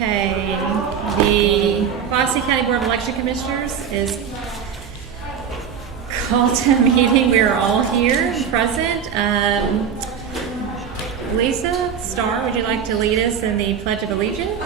Okay, the Pulaski County Board of Election Commissioners is called to a meeting. We are all here present. Lisa Starr, would you like to lead us in the Pledge of Allegiance?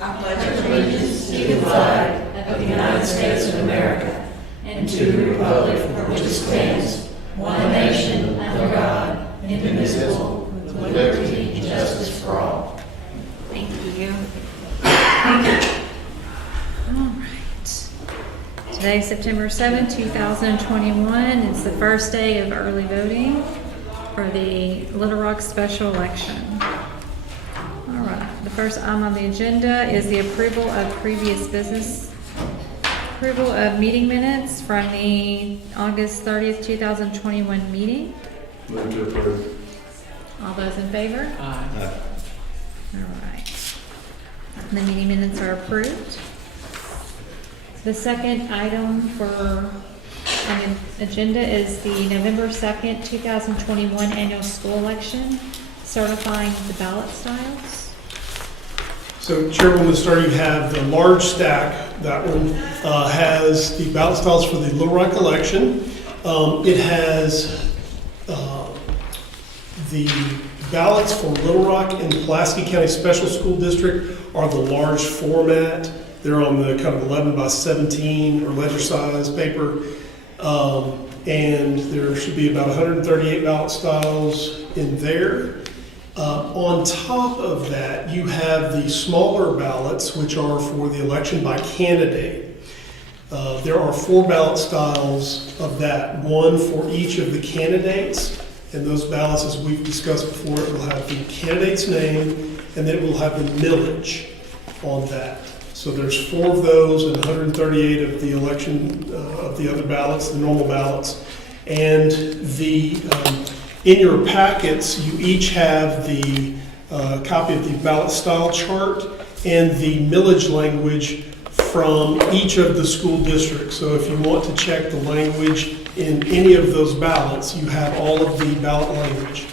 I pledge allegiance to the flag of the United States of America and to the republic for which it stands, one nation, under God, indivisible, with liberty and justice for all. Thank you. All right. Today, September 7, 2021, is the first day of early voting for the Little Rock special election. All right. The first item on the agenda is the approval of previous business. Approval of meeting minutes from the August 30th, 2021 meeting. Move to approve. All those in favor? Aye. All right. The meeting minutes are approved. The second item on the agenda is the November 2nd, 2021 annual school election, certifying the ballot styles. So Chairwoman Starr, you have the large stack. That one has the ballot styles for the Little Rock election. It has the ballots for Little Rock and Pulaski County Special School District are the large format. They're on the kind of 11 by 17 or ledger size paper. And there should be about 138 ballot styles in there. On top of that, you have the smaller ballots, which are for the election by candidate. There are 4 ballot styles of that, one for each of the candidates. And those ballots, as we've discussed before, it will have the candidate's name, and then it will have the millage on that. So there's 4 of those and 138 of the election, of the other ballots, the normal ballots. And in your packets, you each have the copy of the ballot style chart and the millage language from each of the school districts. So if you want to check the language in any of those ballots, you have all of the ballot language.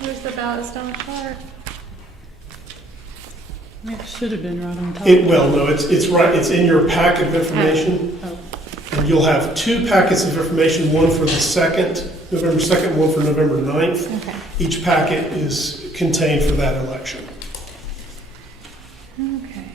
Where's the ballot style chart? It should have been right on top. It's right. It's in your packet of information. Oh, And you'll have 2 packets of information, one for the November 2nd, one for November 9th. Okay. Each packet is contained for that election. Okay.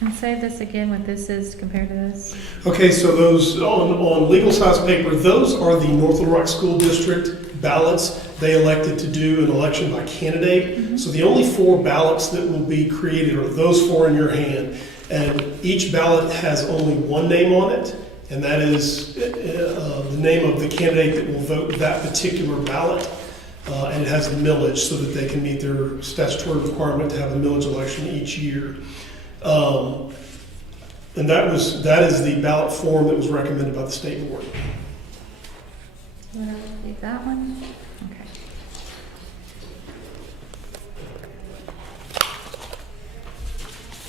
And say this again, what this is compared to this. Okay, so those on legal size paper, those are the North Little Rock School District ballots. They elected to do an election by candidate. Mm-hmm. So the only 4 ballots that will be created are those 4 in your hand. And each ballot has only one name on it, and that is the name of the candidate that will vote that particular ballot. And it has the millage so that they can meet their statutory requirement to have a millage election each year. And that is the ballot form that was recommended by the state board. You want to leave that one? Okay.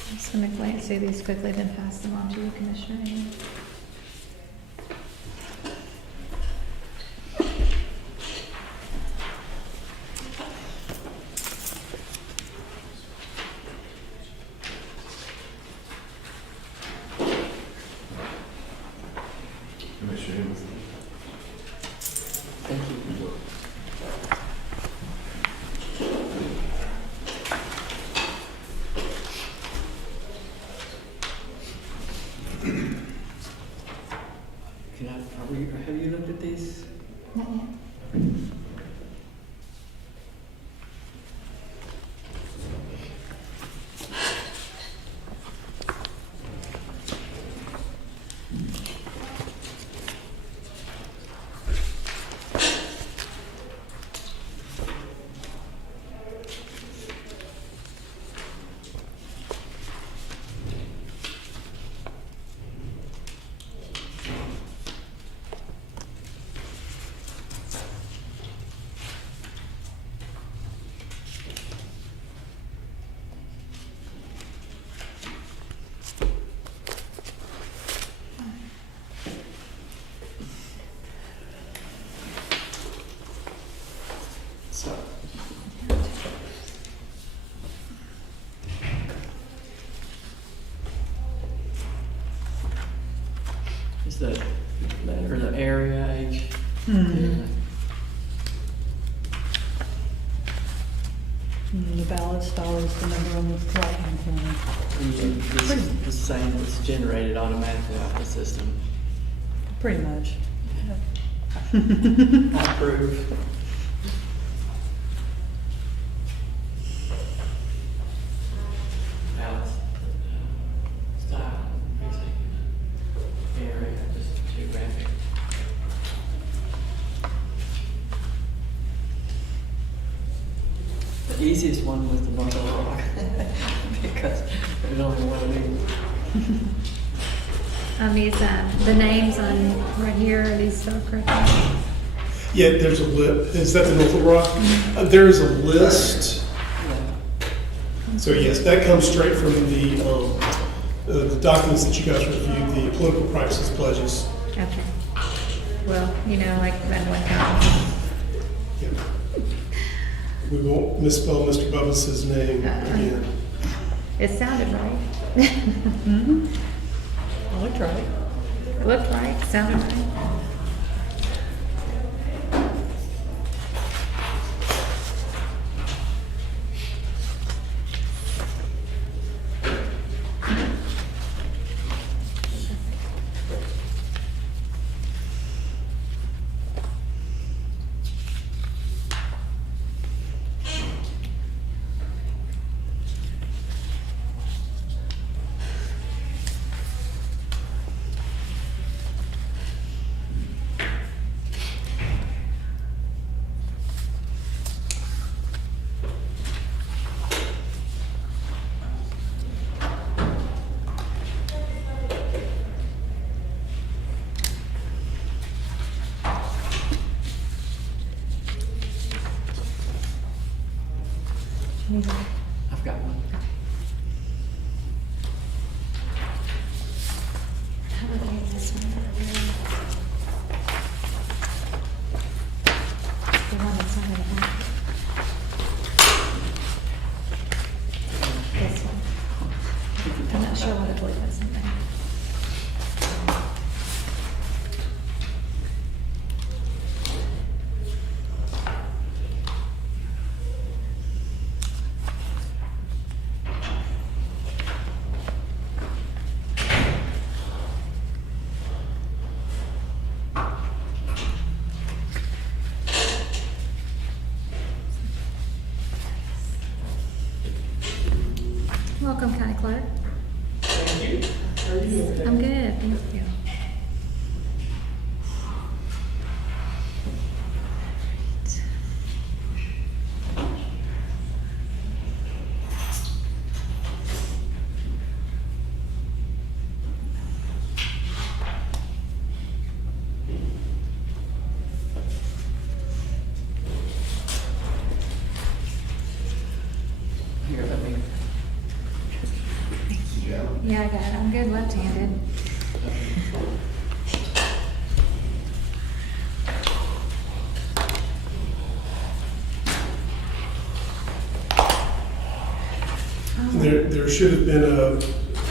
I'm just going to glance through these quickly, then pass them on to you, Commissioner. Have you looked at these? Not yet. Is the letter, the area, age? And the ballot style is the number on the right-hand corner. This is the same that's generated automatically off the system. Pretty much. I approve. Ballot style, basic area, just geographic. The easiest one was the North Rock because there's only one of these. These, the names on right here, are these spelled correctly? Yeah, there's a is that the North Rock? There's a list. So yes, that comes straight from the documents that you guys reviewed, the political practices pledges. Okay. Well, you know, like that one county. Yeah. We won't misspell Mr. Bubba's name again. It sounded right. I looked right. It looked right, sounded right. I've got one. How about I get this one? The one that's not in the packet. This one. I'm not sure what I believe that's in there. Welcome, County Clerk. Thank you. How are you doing? I'm good, thank you. Here, let me. Yeah, I got it. I'm good left-handed. There should have been a.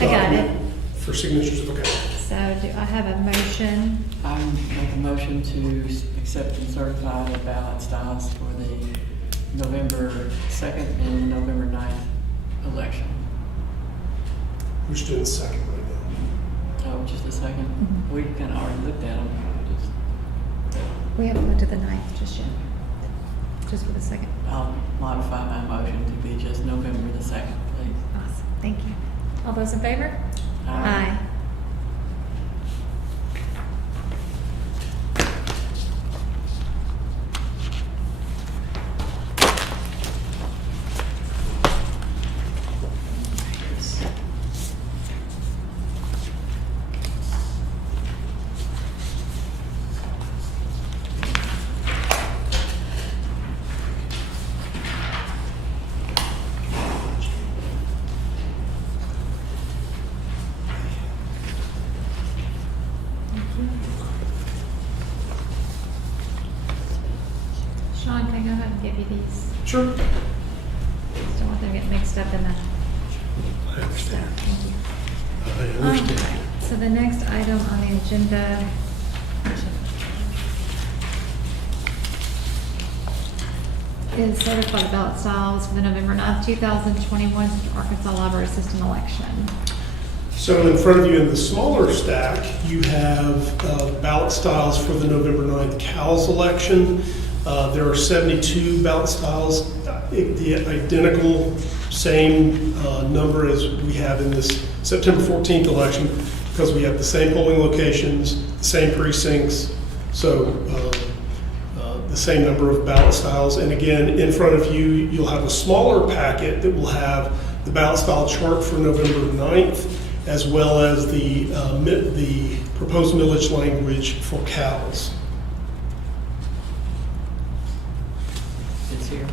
I got it. For signatures, okay. So do I have a motion? I make a motion to accept and certify the ballot styles for the November 2nd and November 9th election. We're just doing the second right Oh, just a second. Mhm. We kind of already looked at them. We haven't looked at the ninth just yet. Just for the second. I'll modify my motion to be just November the 2nd, please. Awesome, thank you. All those in favor? Aye. Sean, can I go ahead and give you these? Sure. Just don't want them to get mixed up in the I understand. stuff. Thank you. I understand. So the next item on the agenda is certified ballot styles for the November 9th, 2021 Arkansas Library System election. So in front of you in the smaller stack, you have ballot styles for the November 9th CALS election. There are 72 ballot styles, the identical same number as we have in this September 14th election, because we have the same polling locations, the same precincts, so the same number of ballot styles. And again, in front of you, you'll have a smaller packet that will have the ballot style chart for November 9th, as well as the proposed millage language for CALS. It's here.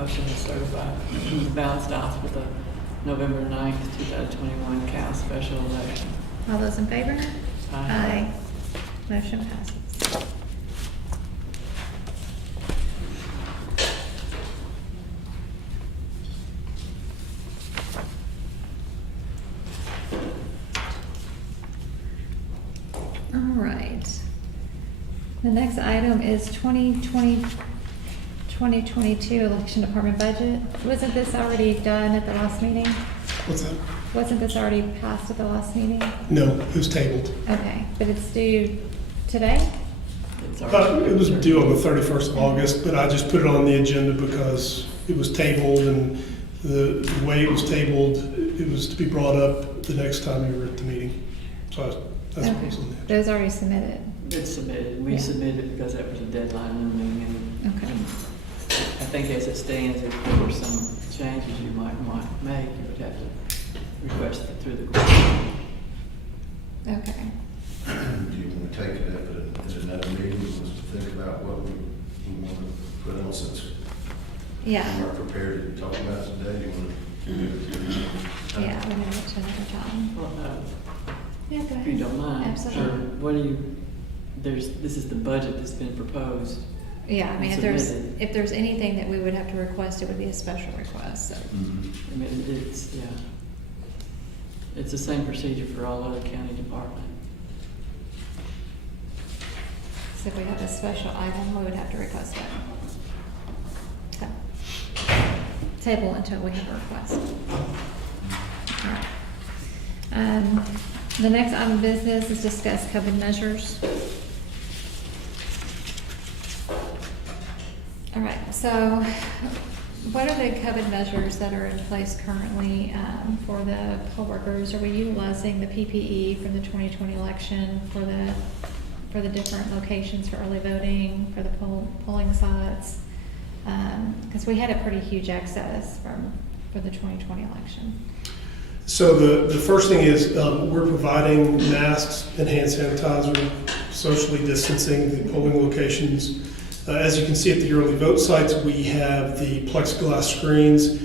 motion to certify the ballot stops for the November 9th, 2021 Cal special election. All those in favor? Aye. Motion passes. All right. The next item is 2022 election department budget. Wasn't this already done at the last meeting? What's that? Wasn't this already passed at the last meeting? No, it was tabled. Okay, but it's due today? It's already- It was due on the 31st of August, but I just put it on the agenda because it was tabled, and the way it was tabled, it was to be brought up the next time you were at the meeting. So that's what was on Okay. there. It was already submitted. It's submitted. We Yeah. submitted because that was a deadline in the meeting. Okay. I think as it stands, if there were some changes you might make, you would have to request it through the court. Okay. Do you want to take it up at another meeting, just to think about what we want to put on, since we Yeah, weren't prepared to talk about today? Do you want to move it to another time? yeah, we'll move it to another time. Well, Yeah, go if you ahead. don't mind. Absolutely. Sure. What do you, this is the budget that's been proposed. Yeah, I mean, Submitted. if there's anything that we would have to request, it would be a special request, so. Mhm. I mean, it's, yeah. It's the same procedure for all other county departments. So if we have a special item, we would have to request it. So, table until we have a request. All right. The next item of business is discuss COVID measures. All right, so what are the COVID measures that are in place currently for the poll workers? Are we utilizing the PPE from the 2020 election for the different locations for early voting, for the polling sites? Because we had a pretty huge excess for the 2020 election. So the first thing is we're providing masks and hand sanitizer, socially distancing the polling locations. As you can see at the early vote sites, we have the plexiglass screens.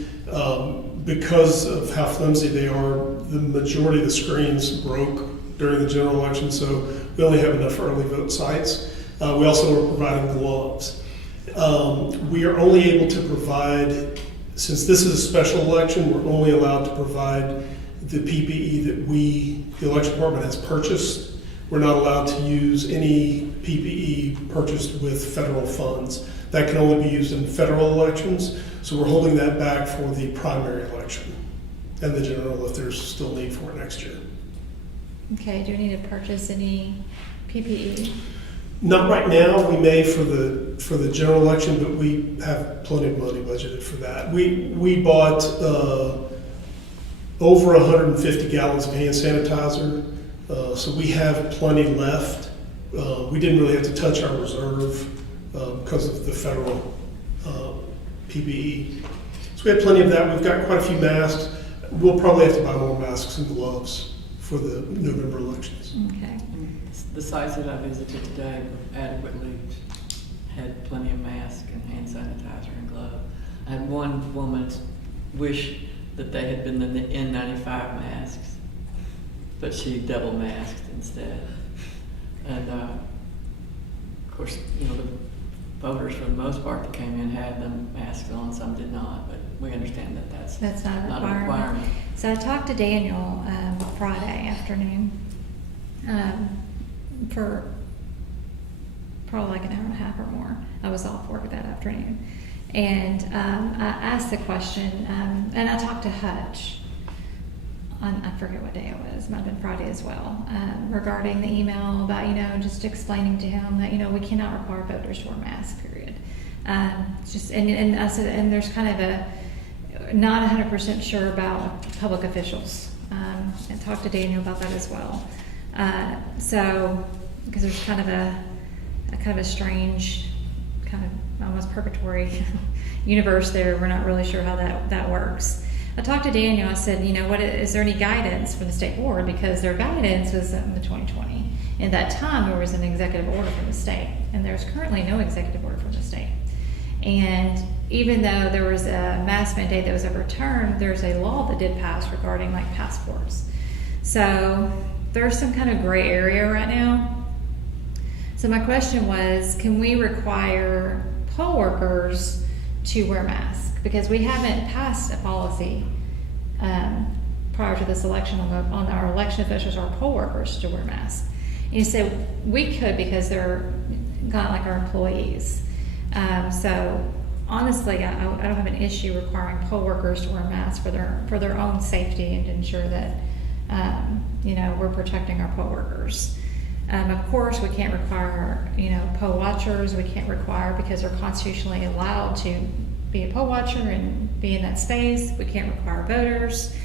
Because of how flimsy they are, the majority of the screens broke during the general election, so we only have enough early vote sites. We also are providing gloves. We are only able to provide, since this is a special election, we're only allowed to provide the PPE that the election department has purchased. We're not allowed to use any PPE purchased with federal funds. That can only be used in federal elections, so we're holding that back for the primary election and the general if there's still need for it next year. Okay, do we need to purchase any PPE? Not right now. We may for the general election, but we have plenty of money budgeted for that. We bought over 150 gallons of hand sanitizer, so we have plenty left. We didn't really have to touch our reserve because of the federal PPE. So we have plenty of that. We've got quite a few masks. We'll probably have to buy more masks and gloves for the November elections. Okay. The sites that I visited today adequately had plenty of masks and hand sanitizer and gloves. I had one woman wish that they had been the N95 masks, but she double masked instead. And of course, you know, the voters for the most part that came in had them masks on, some did not, but we understand that that's Not a not a requirement. requirement. So I talked to Daniel Friday afternoon for probably like an hour and a half or more. I was off work that afternoon. And I asked the question, and I talked to Hutch on, I forget what day it was, might have been Friday as well, regarding the email about, just explaining to him that, we cannot require voters to wear masks, period. And I said, and there's kind of not 100% sure about public officials. And talked to Daniel about that as well. So, because there's kind of a strange, kind of almost purgatory universe there. We're not really sure how that works. I talked to Daniel. I said, what is there any guidance from the state board? Because their guidance was in the 2020. In that time, there was an executive order from the state, and there's currently no executive order from the state. And even though there was a mask mandate that was overturned, there's a law that did pass regarding like passports. So there's some kind of gray area right now. So my question was, can we require poll workers to wear masks? Because we haven't passed a policy prior to this election on our election officials, our poll workers to wear masks. And you said we could because they're kind of like our employees. So honestly, I don't have an issue requiring poll workers to wear masks for their own safety and to ensure that we're protecting our poll workers. Of course, we can't require poll watchers. We can't require, because they're constitutionally allowed to be a poll watcher and be in that space. We can't require voters.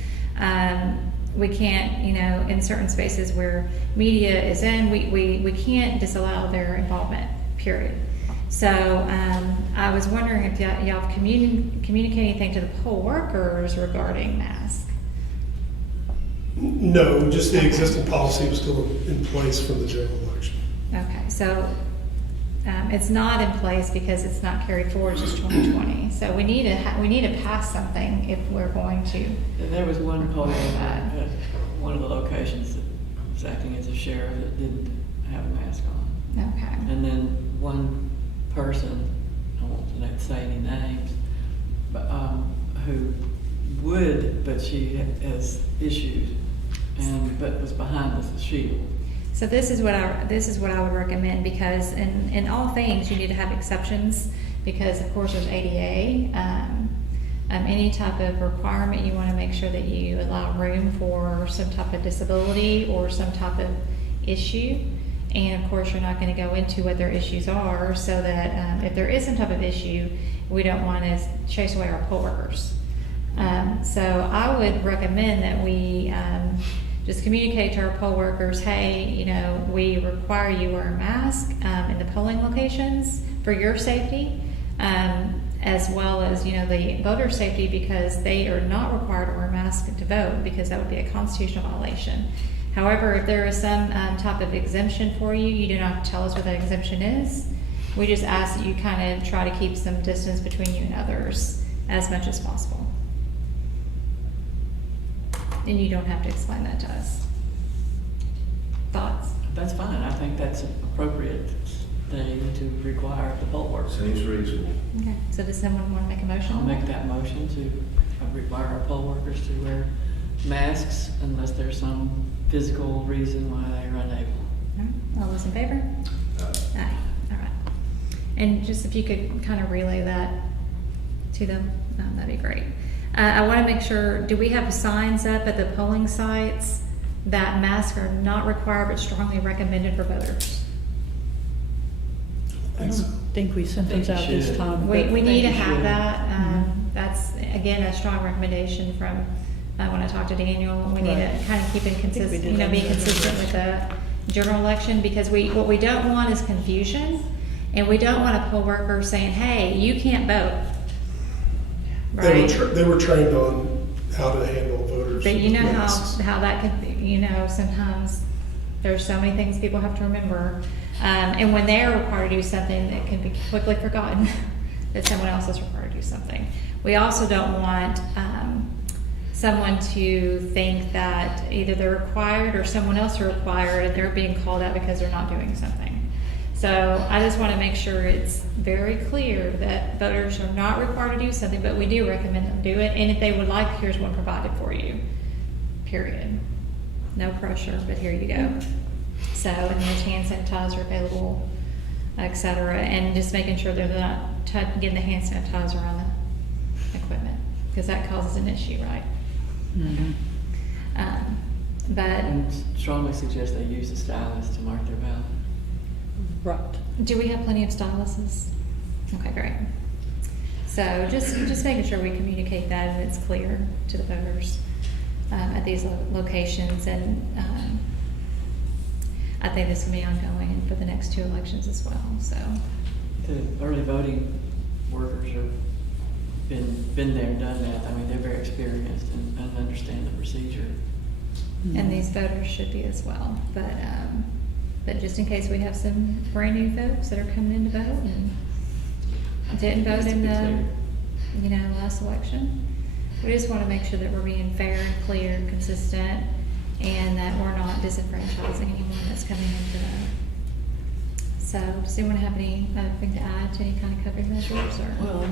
We can't, in certain spaces where media is in, we can't disallow their involvement, period. So I was wondering if y'all have communicated anything to the poll workers regarding masks. No, just the existing policy was still in place from the general election. Okay, so it's not in place because it's not carried forward, just 2020. So we need to pass something if we're going to. There was one poll at one of the locations that was acting as a sheriff that didn't have a mask on. Okay. And then one person, I won't say any names, but who would, but she has issues, but was behind us a shield. So this is what I would recommend, because in all things you need to have exceptions, because of course there's ADA. Any type of requirement, you want to make sure that you allow room for some type of disability or some type of issue. And of course, you're not going to go into what their issues are, so that if there is some type of issue, we don't want to chase away our poll workers. So I would recommend that we just communicate to our poll workers, hey, we require you wear a mask in the polling locations for your safety, as well as, the voter safety, because they are not required to wear a mask to vote, because that would be a constitutional violation. However, if there is some type of exemption for you, you do not have to tell us what that exemption is. We just ask that you kind of try to keep some distance between you and others as much as possible. And you don't have to explain that to us. Thoughts? That's fine. I think that's an appropriate thing to require the poll workers. Seems reasonable. Okay, so does someone want to make a motion? I'll make that motion to require our poll workers to wear masks unless there's some physical reason why they're unable. All right. All those in favor? Aye. All right. And just if you could kind of relay that to them, that'd be great. I want to make sure, do we have signs up at the polling sites that masks are not required but strongly recommended for voters? I don't think we sent those out this time. We but need to you have should. that. That's, again, a strong recommendation from when I talked to Daniel. We need to kind of keep it consistent, did that. be consistent with the general election, because what we don't want is confusion, and we don't want a poll worker saying, hey, you can't vote. Right? They were trained on how to handle voters. But you know masks. how that could be, sometimes there's so many things people have to remember. And when they're required to do something, that can be quickly forgotten that someone else is required to do something. We also don't want someone to think that either they're required or someone else are required and they're being called out because they're not doing something. So I just want to make sure it's very clear that voters are not required to do something, but we do recommend them do it. And if they would like, here's one provided for you, period. No pressure, but here you go. So, and there's hand sanitizer available, et cetera, and just making sure they're not getting the hand sanitizer on the equipment, because that causes an issue, right? Mhm. But And strongly suggest they use a stylus to mark their ballot. Right. do we have plenty of styluses? Okay, great. So just making sure we communicate that and it's clear to the voters at these locations, and I think this will be ongoing for the next two elections as well. So The early voting workers have been there, done that. I mean, they're very experienced and understand the procedure. and these voters should be as well. But just in case we have some brand new folks that are coming in to vote, and didn't vote in Just to the, be clear. last election. We just want to make sure that we're being fair and clear and consistent, and that we're not disenfranchising anyone that's coming into the. So, does anyone have anything to add to any kind of COVID measures, or? Well,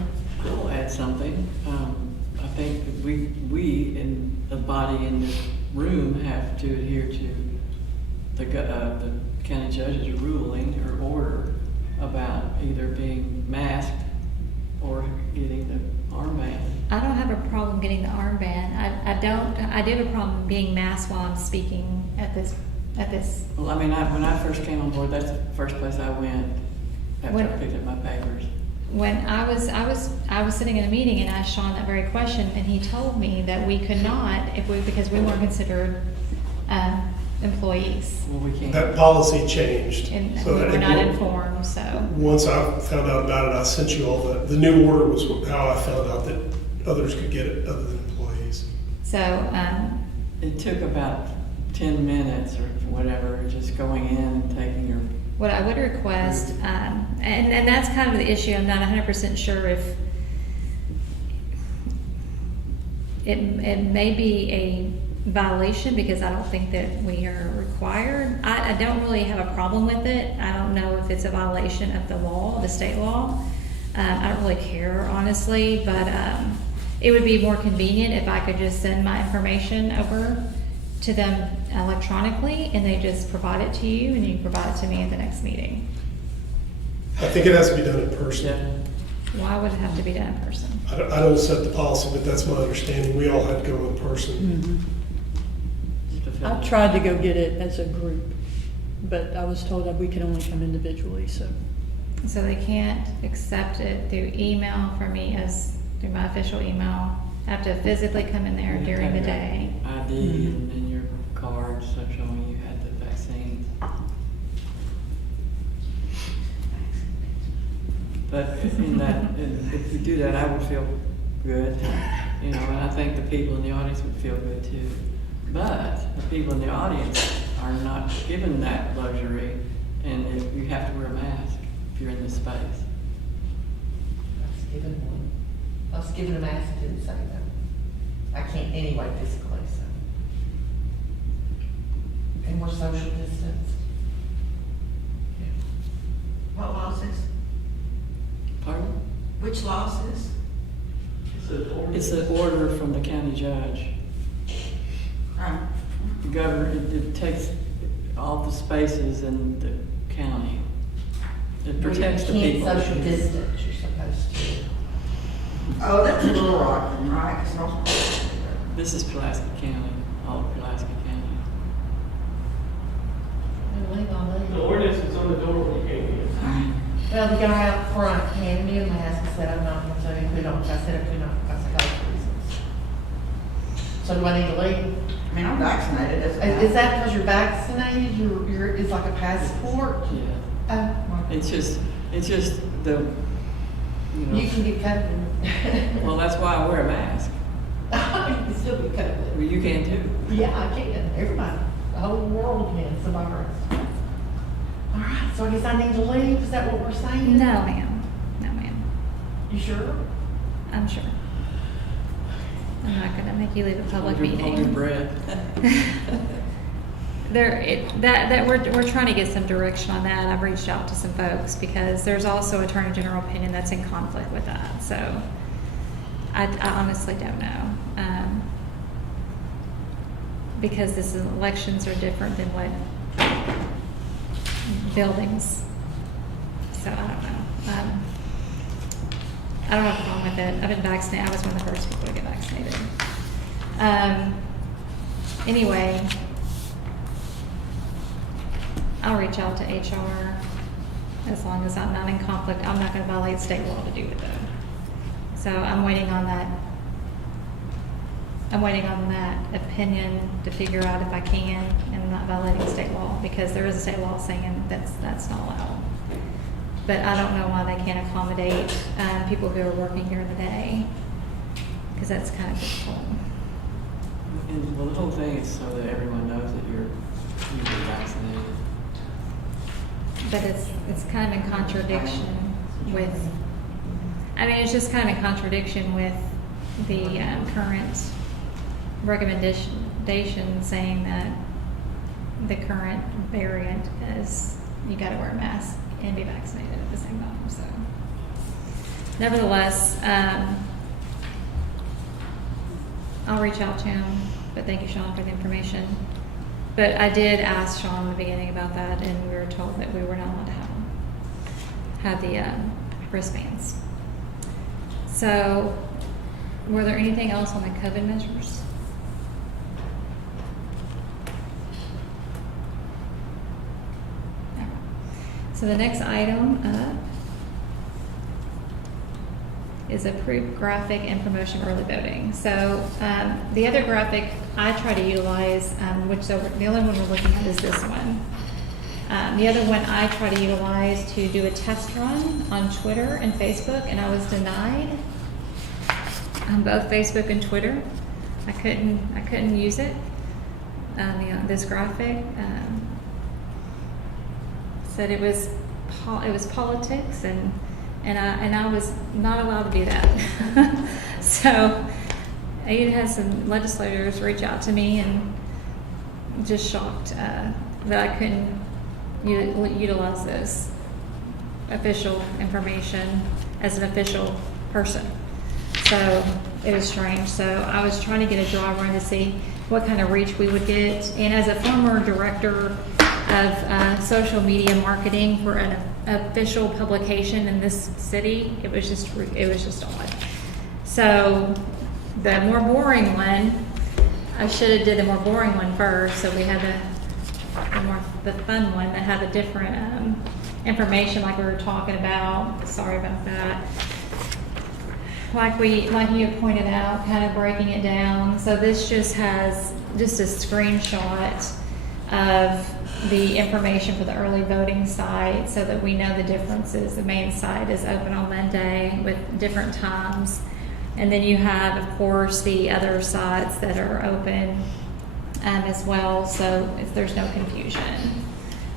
I'll add something. I think that we in the body in this room have to adhere to the county judge's ruling or order about either being masked or getting the armband. I don't have a problem getting the armband. I do have a problem being masked while I'm speaking at this. Well, I mean, when I first came on board, that's the first place I went after I picked up my papers. When I was sitting in a meeting and asked Sean that very question, and he told me that we could not because we weren't considered employees, Well, we can't. That policy changed. and So we that were it not won't- informed. So Once I found out about it, I sent you all the new order was how I found out that others could get it other than employees. It took about 10 minutes or whatever, just going in and taking your. what I would request, and that's kind of the issue. I'm not 100% sure if it may be a violation, because I don't think that we are required. I don't really have a problem with it. I don't know if it's a violation of the law, the state law. I don't really care, honestly, but it would be more convenient if I could just send my information over to them electronically, and they just provide it to you, and you provide it to me at the next meeting. I think it has to be done in person. Yeah. Why would it have to be done in person? I don't set the policy, but that's my understanding. We all had to go in person. Just to fill I it. tried to go get it as a group, but I was told that we could only come individually, so. So they can't accept it through email from me through my official email. I have to physically come in there during the day. ID and then your card so showing you had the vaccine. But if you do that, I would feel good, and I think the people in the audience would feel good too. But the people in the audience are not given that luxury, and if you have to wear a mask if you're in this space. I was given one. I was given a mask, it didn't say that. I can't anyway physically, so. And we're social distance. What law is this? Pardon? Which law is this? It's an order from the county judge. Right. The governor, it takes all the spaces in the county. It protects the people. You can't social distance, you're supposed to. Oh, that's Little Rock, then, right? It's not. This is Pulaski County, all of Pulaski County. The ordinance is on the door when you came in. Well, the guy out front handed me a mask and said, I'm not going to put on. I said, I could not, I said, health reasons. So do I need to leave? I mean, I'm vaccinated, that's Is that because you're vaccinated? It's like a passport? Yeah. Oh, my. It's just the, You can get COVID. well, that's why I wear a mask. You can still get Well, COVID. you can too. Yeah, I can. Everybody, the whole world can. It's a virus. All right, so I guess I need to leave. Is that what we're saying? No, ma'am. No, ma'am. You sure? I'm sure. I'm not gonna make you leave a public Hold your meeting. breath. We're trying to get some direction on that. I've reached out to some folks because there's also Attorney General opinion that's in conflict with that. So I honestly don't know. Because elections are different than what buildings. So I don't know. I don't have a problem with it. I've been vaccinated. I was one of the first people to get vaccinated. Anyway, I'll reach out to HR as long as I'm not in conflict. I'm not going to violate state law to do it though. So I'm waiting on that. I'm waiting on that opinion to figure out if I can and I'm not violating state law, because there is a state law saying that's not allowed. But I don't know why they can't accommodate people who are working during the day, because that's kind of difficult. And, well, the whole thing is so that everyone knows that you're vaccinated. But it's kind of in contradiction with I mean, it's just kind of contradiction with the current recommendation saying that the current variant is you got to wear a mask and be vaccinated at the same time. So, nevertheless, I'll reach out to him. But thank you, Sean, for the information. But I did ask Sean in the beginning about that, and we were told that we were not allowed to have the wristbands. So, were there anything else on the COVID measures? No. So the next item up is approved graphic and promotion early voting. So the other graphic I try to utilize, the only one we're looking at is this one. The other one I try to utilize to do a test run on Twitter and Facebook, and I was denied on both Facebook and Twitter. I couldn't use it. This graphic said it was politics, and I was not allowed to do that. So I even had some legislators reach out to me and just shocked that I couldn't utilize this official information as an official person. So it was strange. So I was trying to get a draw run to see what kind of reach we would get. And as a former director of social media marketing for an official publication in this city, it was just odd. So the more boring one, I should have did the more boring one first. So we had the fun one that had the different information, like we were talking about. Sorry about that. Like you had pointed out, kind of breaking it down. So this just has just a screenshot of the information for the early voting site, so that we know the differences. The main site is open on Monday with different times, and then you have, of course, the other sites that are open as well. So if there's no confusion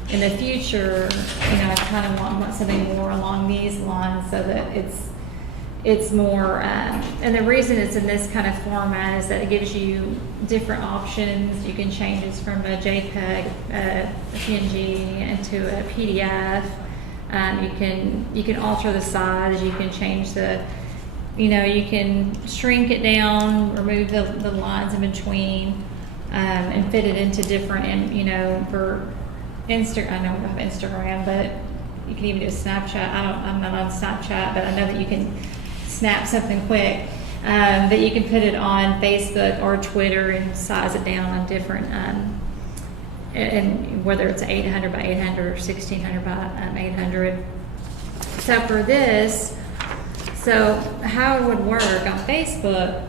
in the future, I kind of want something more along these lines, so that it's more, and the reason it's in this kind of format is that it gives you different options. You can change this from a JPEG, a PNG, into a PDF. You can alter the size. You can change the, you can shrink it down, remove the lines in between, and fit it into different, and for Instagram, I know we don't have Instagram, but you can even do a Snapchat. I'm not on Snapchat, but I know that you can snap something quick, that you can put it on Facebook or Twitter and size it down on different, and whether it's 800 by 800 or 1600 by 800. So for this, so how it would work on Facebook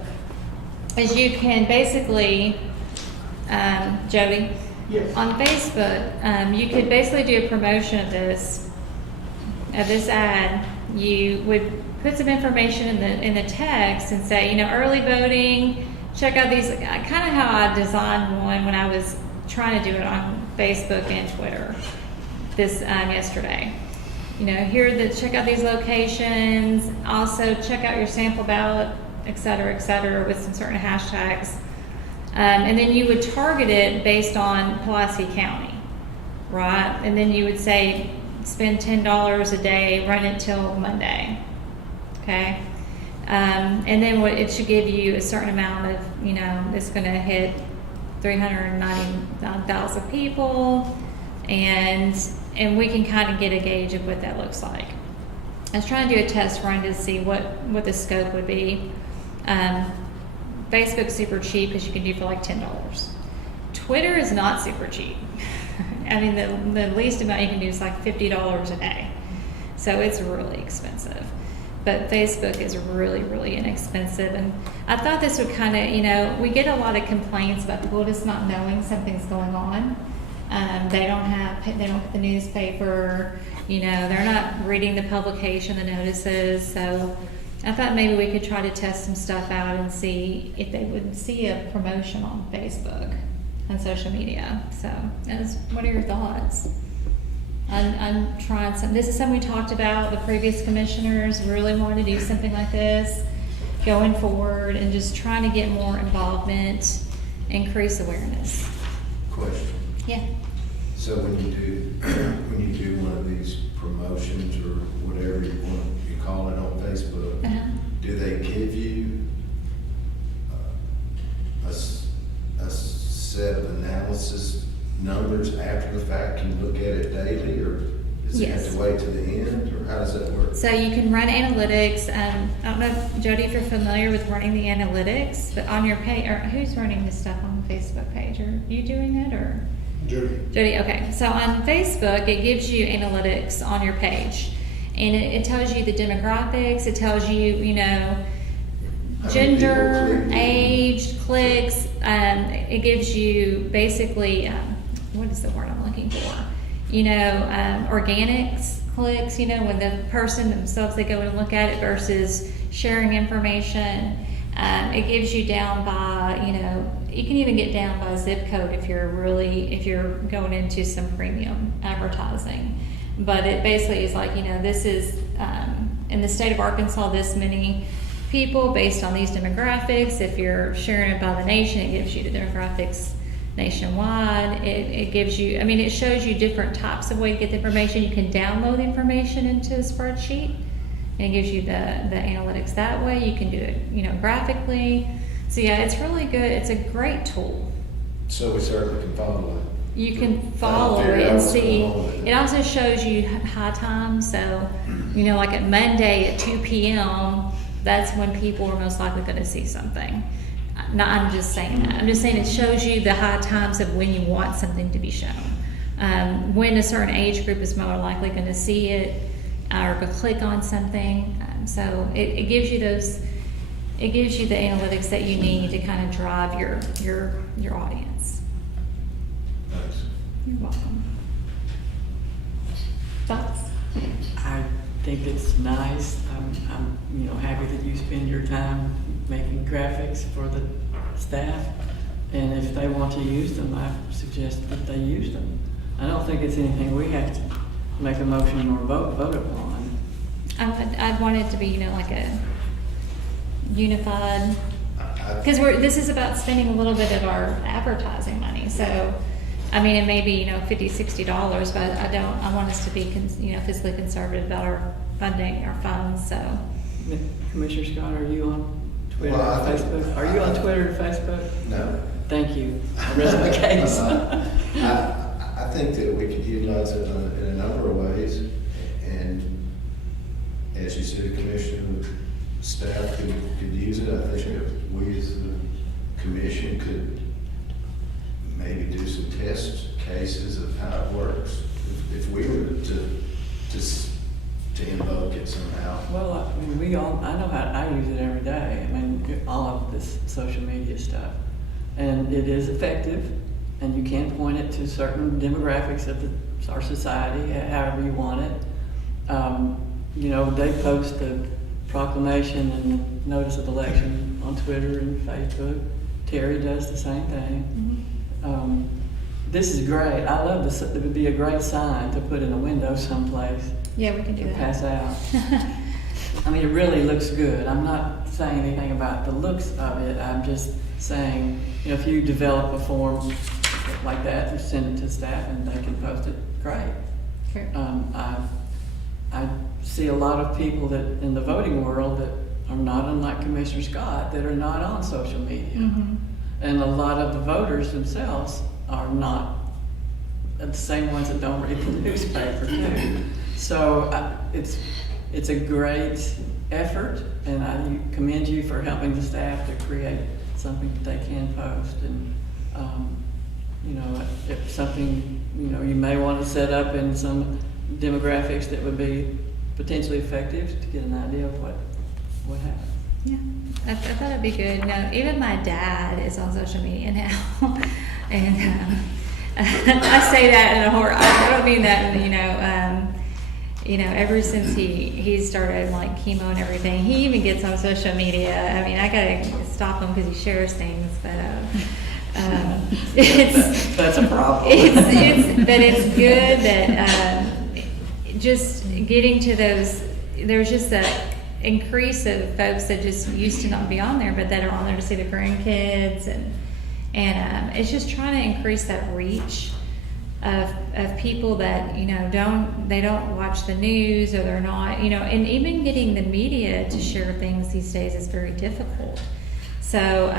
is you can basically, Jody, Yes. on Facebook, you could basically do a promotion of this ad. You would put some information in the text and say, early voting, check out these, kind of how I designed one when I was trying to do it on Facebook and Twitter this yesterday. Check out these locations, also check out your sample ballot, et cetera, with some certain hashtags. And then you would target it based on Pulaski County, right? And then you would say, spend $10 a day, run it till Monday. Okay, and then it should give you a certain amount of, it's going to hit 399,000 people, and we can kind of get a gauge of what that looks like. I was trying to do a test run to see what the scope would be. Facebook's super cheap because you can do for like $10. Twitter is not super cheap. I mean, the least amount you can do is like $50 a day, so it's really expensive. But Facebook is really, really inexpensive. And I thought this would kind of, we get a lot of complaints about people just not knowing something's going on. They don't have the newspaper, they're not reading the publication, the notices. So I thought maybe we could try to test some stuff out and see if they would see a promotion on Facebook and social media. So what are your thoughts I'm trying some, this is something we talked about, the previous commissioners really wanted to do something like this going forward and just trying to get more involvement, increase awareness. Question. Yeah. So when you do one of these promotions or whatever you call it on Facebook, Uh-huh. do they give you a set of analysis numbers after the fact? Can you look at it daily, or does it have Yes. to wait to the end, or how does that work? So you can run analytics. I don't know, Jody, if you're familiar with running the analytics, but on your page, or who's running this stuff on the Facebook page? Are you doing it, or? Jody, okay. So on Facebook, it gives you analytics on your page. And it tells you the demographics, it tells you, you know, How many gender, people click? age, clicks. It gives you basically, what is the word I'm looking for? You know, organics clicks, you know, when the person themselves, they go and look at it versus sharing information. It gives you down by, you know, you can even get down by zip code if you're going into some premium advertising. But it basically is like, you know, this is, in the state of Arkansas, this many people based on these demographics. If you're sharing it by the nation, it gives you the demographics nationwide. It gives you, I mean, it shows you different types of way to get the information. You can download information into a spreadsheet, and it gives you the analytics that way. You can do it, you know, graphically. So yeah, it's really good. It's a great tool. So we certainly can follow it. You can follow Figure it out and what's see. going on with it. It also shows you high times. So, you know, like at Monday at 2 p.m., that's when people are most likely going to see something. No, I'm just saying that. I'm just saying it shows you the high times of when you want something to be shown. When a certain age group is more likely going to see it or go click on something. So it gives you those. It gives you the analytics that you need to kind of drive your audience. Thanks. You're welcome. Thoughts? I think it's nice. I'm happy that you spend your time making graphics for the staff. And if they want to use them, I suggest that they use them. I don't think it's anything we have to make a motion or vote upon. I'd want it to be, you know, like a unified, I- because this is about spending a little bit of our advertising money. So, I mean, it may be, you know, $50, $60, but I want us to be, fiscally conservative about our funding, our funds. So, Commissioner Scott, are you on Twitter Well, or I think- Facebook? Are you on Twitter or Facebook? No. Thank you. I rest my case. I think that we could utilize it in a number of ways, and as you said, Commissioner, staff could use it. I think that we as the commission could maybe do some test cases of how it works, if we were to invoke it somehow. Well, I mean, I know how, I use it every day. I mean, all of this social media stuff. And it is effective, and you can point it to certain demographics of our society, however you want it. They post the proclamation and notice of election on Twitter and Facebook. Terry does the same thing. This is great. I love this. It would be a great sign to put in a window someplace yeah, we can do to that. pass out. I mean, it really looks good. I'm not saying anything about the looks of it. I'm just saying, if you develop a form like that and send it to staff and they can post it, great. Sure. I see a lot of people that in the voting world that are not unlike Commissioner Scott that are not on social media. Mhm. And a lot of the voters themselves are not the same ones that don't read the newspaper too. So it's a great effort, and I commend you for helping the staff to create something that they can post. And if something you may want to set up in some demographics that would be potentially effective to get an idea of what happens. Yeah, I thought it'd be good. No, even my dad is on social media now, and I say that in a horror. I don't mean that in ever since he started like chemo and everything, he even gets on social media. I mean, I gotta stop him because he shares things, but it's That's a problem. it's good that just getting to those, there's just that increase of folks that just used to not be on there, but that are on there to see the grandkids, and it's just trying to increase that reach of people that, you know, don't watch the news, or they're not, you know, and even getting the media to share things these days is very difficult. So,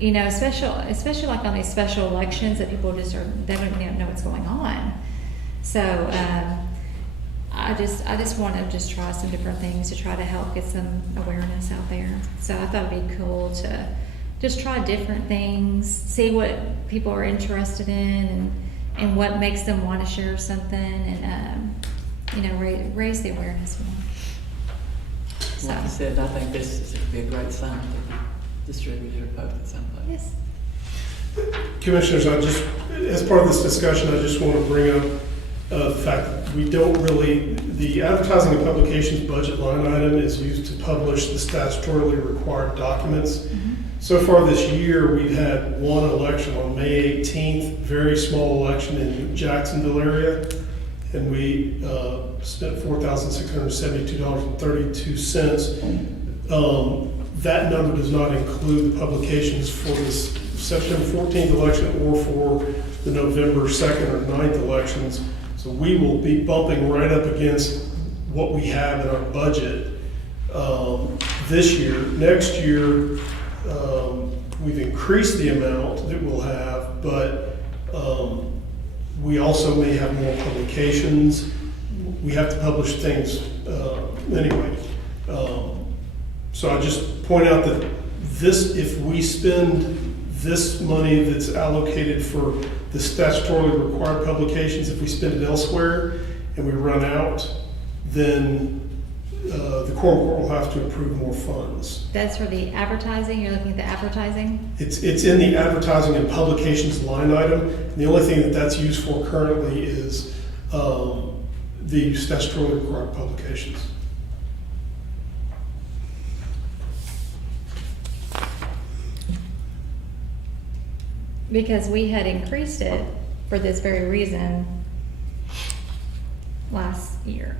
you know, especially like on these special elections that people just they don't even know what's going on. So, I just want to just try some different things to try to help get some awareness out there. So I thought it'd be cool to just try different things, see what people are interested in, and what makes them want to share something, and you know, raise the awareness more. Like I said, I think this would be a great sign for the distributor to post it someplace. Yes. Commissioners, as part of this discussion, I just want to bring up the fact that we don't really, the advertising and publications budget line item is used to publish the statutorily required documents. Mm-hmm. So far this year, we've had one election on May 18th, very small election in Jacksonville area, and we spent $4,672.32. That number does not include the publications for this September 14th election or for the November 2nd or 9th elections. So we will be bumping right up against what we have in our budget this year. Next year, we've increased the amount that we'll have, but we also may have more publications. We have to publish things anyway. So I just point out that if we spend this money that's allocated for the statutorily required publications, if we spend it elsewhere and we run out, then the Quorum Court will have to approve more funds. That's for the advertising. You're looking at the advertising. It's in the advertising and publications line item. And the only thing that's used for currently is the statutorily required publications. Because we had increased it for this very reason last year.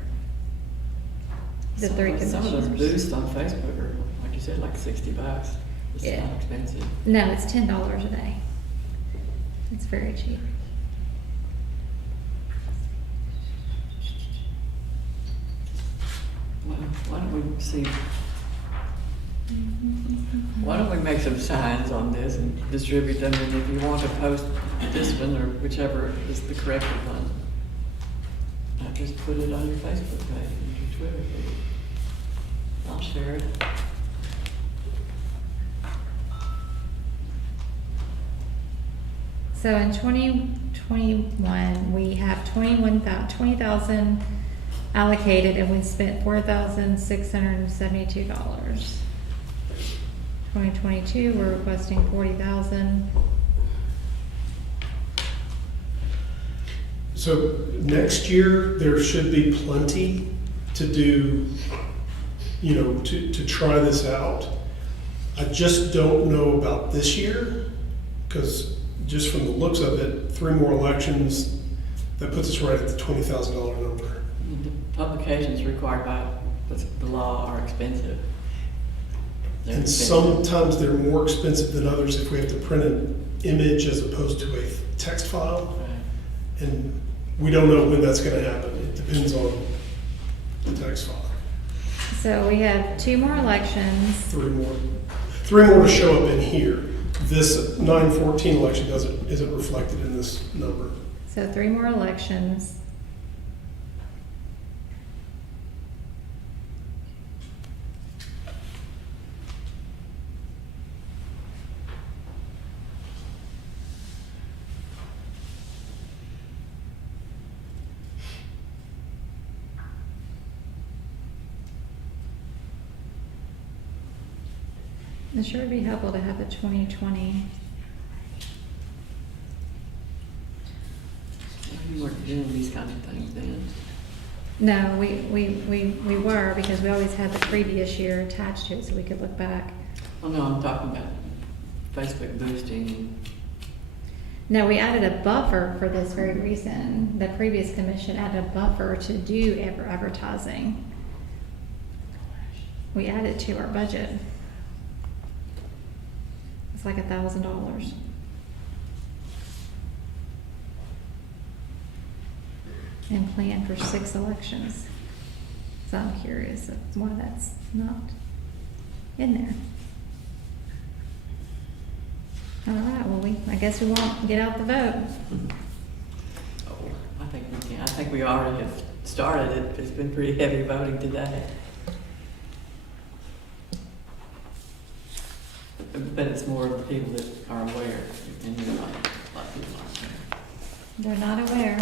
The three Some of those commissioners. boosts on Facebook are, like you said, like $60. It's Yeah. not expensive. No, it's $10 a day. It's very cheap. Well, why don't we see, why don't we make some signs on this and distribute them, and if you want to post this one or whichever is the correct one, just put it on your Facebook page and your Twitter feed. I'll share it. So in 2021, we have 20,000 allocated, and we spent $4,672. 2022, we're requesting 40,000. So next year, there should be plenty to do, you know, to try this out. I just don't know about this year, because just from the looks of it, 3 more elections, that puts us right at the $20,000 number. The publications required by the law are expensive. They're And expensive. sometimes they're more expensive than others if we have to print an image as opposed to a text file. Right. And we don't know when that's gonna happen. It depends on the text file. So we have 2 more elections. 3 more. 3 more to show up in here. This 9/14 election isn't reflected in this number. So 3 more elections. It sure would be helpful to have the 2020. You weren't doing these kind of things then. No, we were, because we always had the previous year attached to it, so we could look back. Oh, no, I'm talking about Facebook boosting. No, we added a buffer for this very reason. The previous commission added a buffer to do advertising. We added to our budget. It's like $1,000. And plan for 6 elections. So I'm curious of why that's not in there. All right, well, I guess we won't get out the vote. Oh, I think we can. I think we already have started it. It's been pretty heavy voting today. But it's more of the people that are aware, and you're not, a lot of people aren't aware. They're not aware.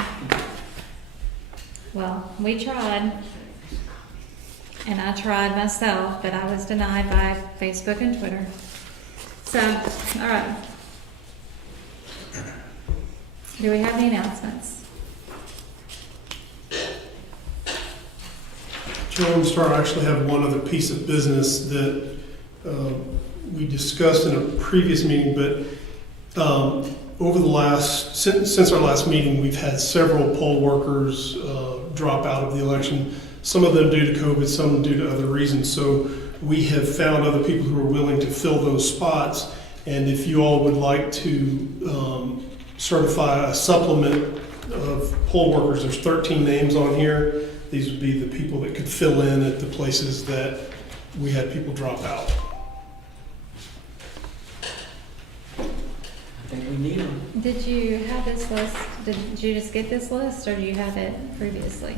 Well, we tried, and I tried myself, but I was denied by Facebook and Twitter. So, all right. Do we have any announcements? Joe, I actually have one other piece of business that we discussed in a previous meeting, but over the last, since our last meeting, we've had several poll workers drop out of the election, some of them due to COVID, some due to other reasons. So we have found other people who are willing to fill those spots. And if you all would like to certify a supplement of poll workers, there's 13 names on here. These would be the people that could fill in at the places that we had people drop out. I think we need them. Did you have this list? Did you just get this list, or do you have it previously?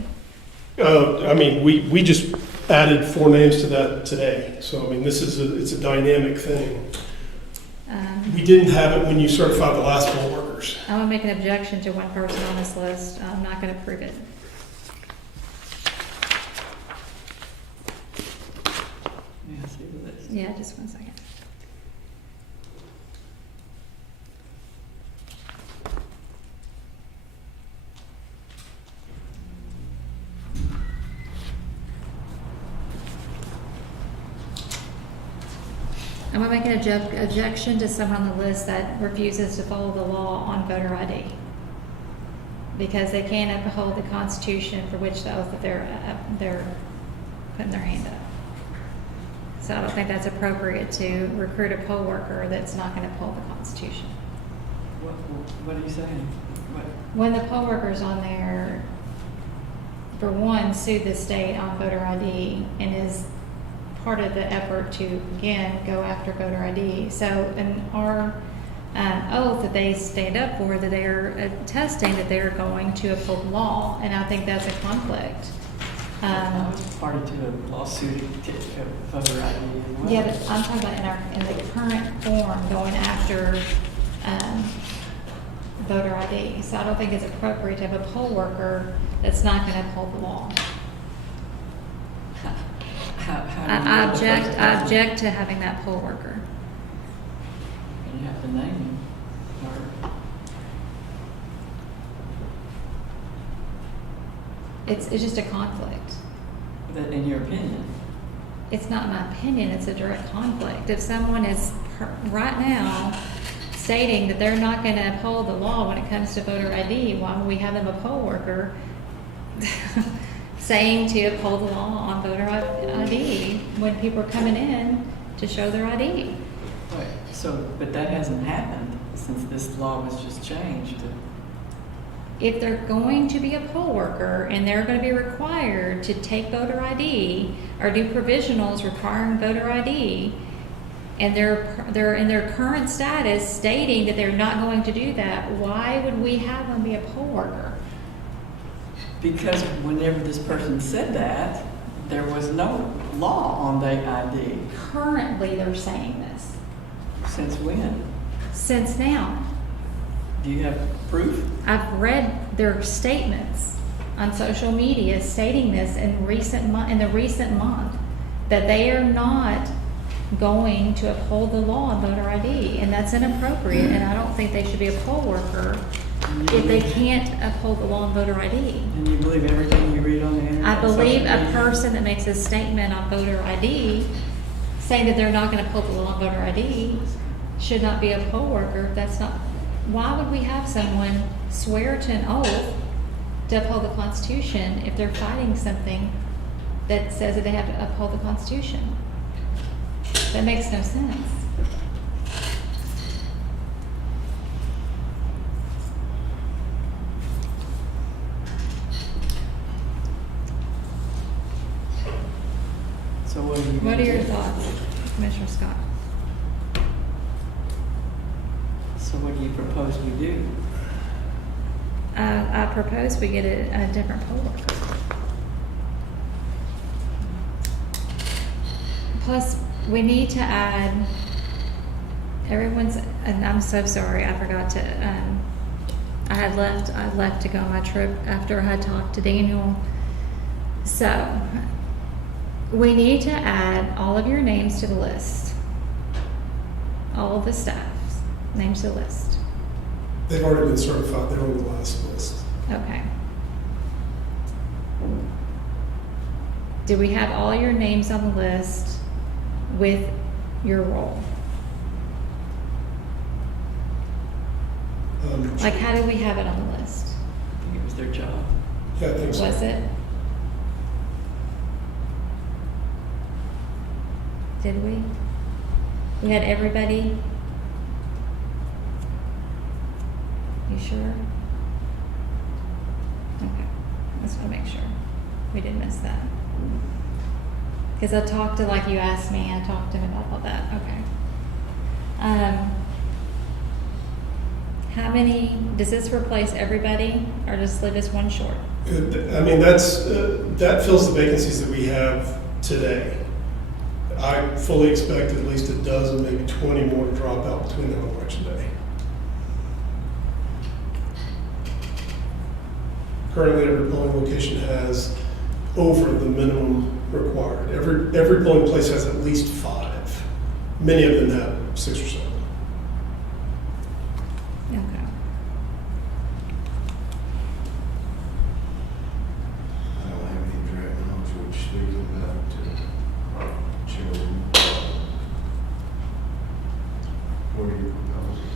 I mean, we just added 4 names to that today. So, I mean, it's a dynamic thing. We didn't have it when you certified the last poll workers. I will make an objection to one person on this list. I'm not going to approve it. Yeah, see the list. Yeah, just 1 second. I'm going to make an objection to someone on the list that refuses to follow the law on voter ID, because they can't uphold the Constitution for which the oath that they're putting their hand up. So I don't think that's appropriate to recruit a poll worker that's not going to uphold the Constitution. What are you saying? What? When the poll worker's on there, for one, sued the state on voter ID and is part of the effort to, again, go after voter ID. So in our oath that they stand up for, that they're attesting that they're going to uphold the law, and I think that's a conflict. I was party to a lawsuit to voter ID as well. Yeah, but I'm talking about in the current form going after voter ID. So I don't think it's appropriate to have a poll worker that's not going to uphold the law. How do you I know the person object doesn't? to having that poll worker. You have to name him. Or, It's just a conflict. that in your opinion. It's not my opinion, it's a direct conflict. If someone is right now stating that they're not going to uphold the law when it comes to voter ID, why would we have them a poll worker saying to uphold the law on voter ID when people are coming in to show their ID? Right. So, but that hasn't happened since this law was just changed. If they're going to be a poll worker and they're going to be required to take voter ID or do provisionals requiring voter ID, and they're in their current status stating that they're not going to do that, why would we have them be a poll worker? Because whenever this person said that, there was no law on the ID. Currently, they're saying this. Since when? Since now. Do you have proof? I've read their statements on social media stating this in the recent month, that they are not going to uphold the law on voter ID, and that's inappropriate, and I don't think they should be a poll worker if they can't uphold the law on voter ID. And you believe everything you read on the internet? I believe social a media? person that makes a statement on voter ID saying that they're not going to uphold the law on voter ID should not be a poll worker. That's not why would we have someone swear to an oath to uphold the Constitution if they're fighting something that says that they have to uphold the Constitution? That makes no sense. So what are you What gonna are your do? thoughts, Commissioner Scott? So what do you propose we do? I propose we get a different poll worker. Plus, we need to add everyone's, and I'm so sorry, I forgot to, I left to go on my trip after I had talked to Daniel. So, we need to add all of your names to the list. All of the staff's names to the list. They've already been certified, they're on the last list. Okay. Do we have all your names on the list with your role? Like, how do we have it on the list? I think it was their job. Yeah, I think so. Was it? Did we? We had everybody? You sure? Okay, just want to make sure we didn't miss that. Because I talked to, like you asked me, I talked to him about all that, okay. How many, does this replace everybody, or just leave us one short? I mean, that fills the vacancies that we have today. I fully expect at least a dozen, maybe 20 more to drop out between now and election day. Currently, every polling location has over the minimum required. Every polling place has at least 5. Many of them have 6 or 7. Okay. I don't have any direct knowledge of what you're speaking about, children. What are you proposing?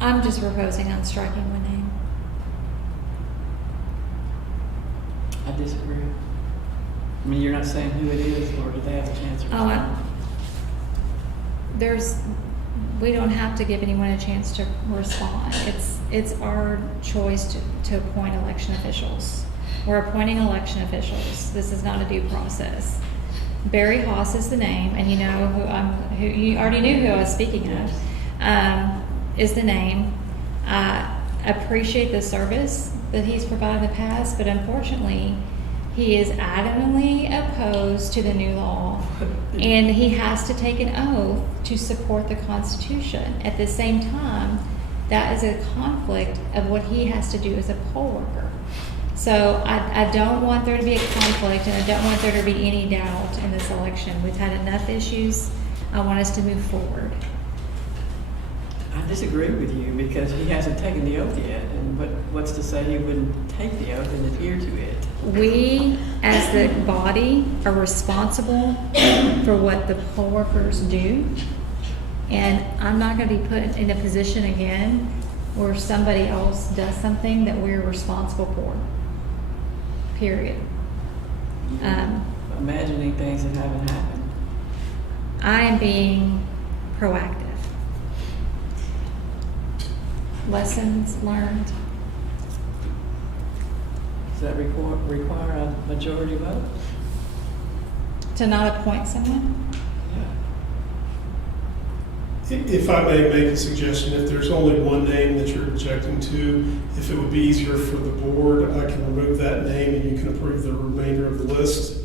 I'm just proposing on striking one name. I disagree. I mean, you're not saying who it is, or do they have a chance? Or Oh, we don't have to give anyone a chance to respond. It's our choice to appoint election officials. We're appointing election officials. This is not a due process. Barry Haas is the name, and you know who you already knew who I was speaking of, is the name. I appreciate the service that he's provided in the past, but unfortunately, he is adamantly opposed to the new law, and he has to take an oath to support the Constitution. At the same time, that is a conflict of what he has to do as a poll worker. So I don't want there to be a conflict, and I don't want there to be any doubt in this election. We've had enough issues. I want us to move forward. I disagree with you because he hasn't taken the oath yet, and what's to say he wouldn't take the oath and adhere to it? We, as the body, are responsible for what the poll workers do. And I'm not going to be put in a position again where somebody else does something that we're responsible for. Period. Imagining things that haven't happened. I am being proactive. Lessons learned. Does that require a majority vote? To not appoint someone? Yeah. If I may make a suggestion, if there's only one name that you're objecting to, if it would be easier for the board, I can remove that name and you can approve the remainder of the list.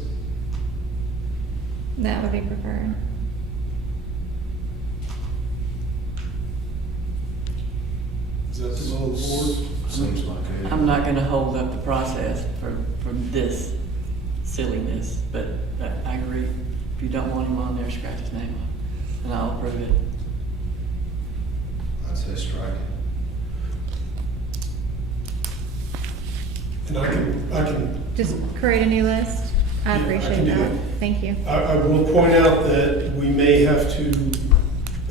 That would be preferred. Is that the will of the board? Seems like a. I'm not gonna hold up the process for this silliness, but I agree. If you don't want him on there, scratch his name off, and I'll approve it. I'd say strike it. And I can, Just create a new list? I Yeah, I appreciate can do that. that. Thank you. I will point out that we may have to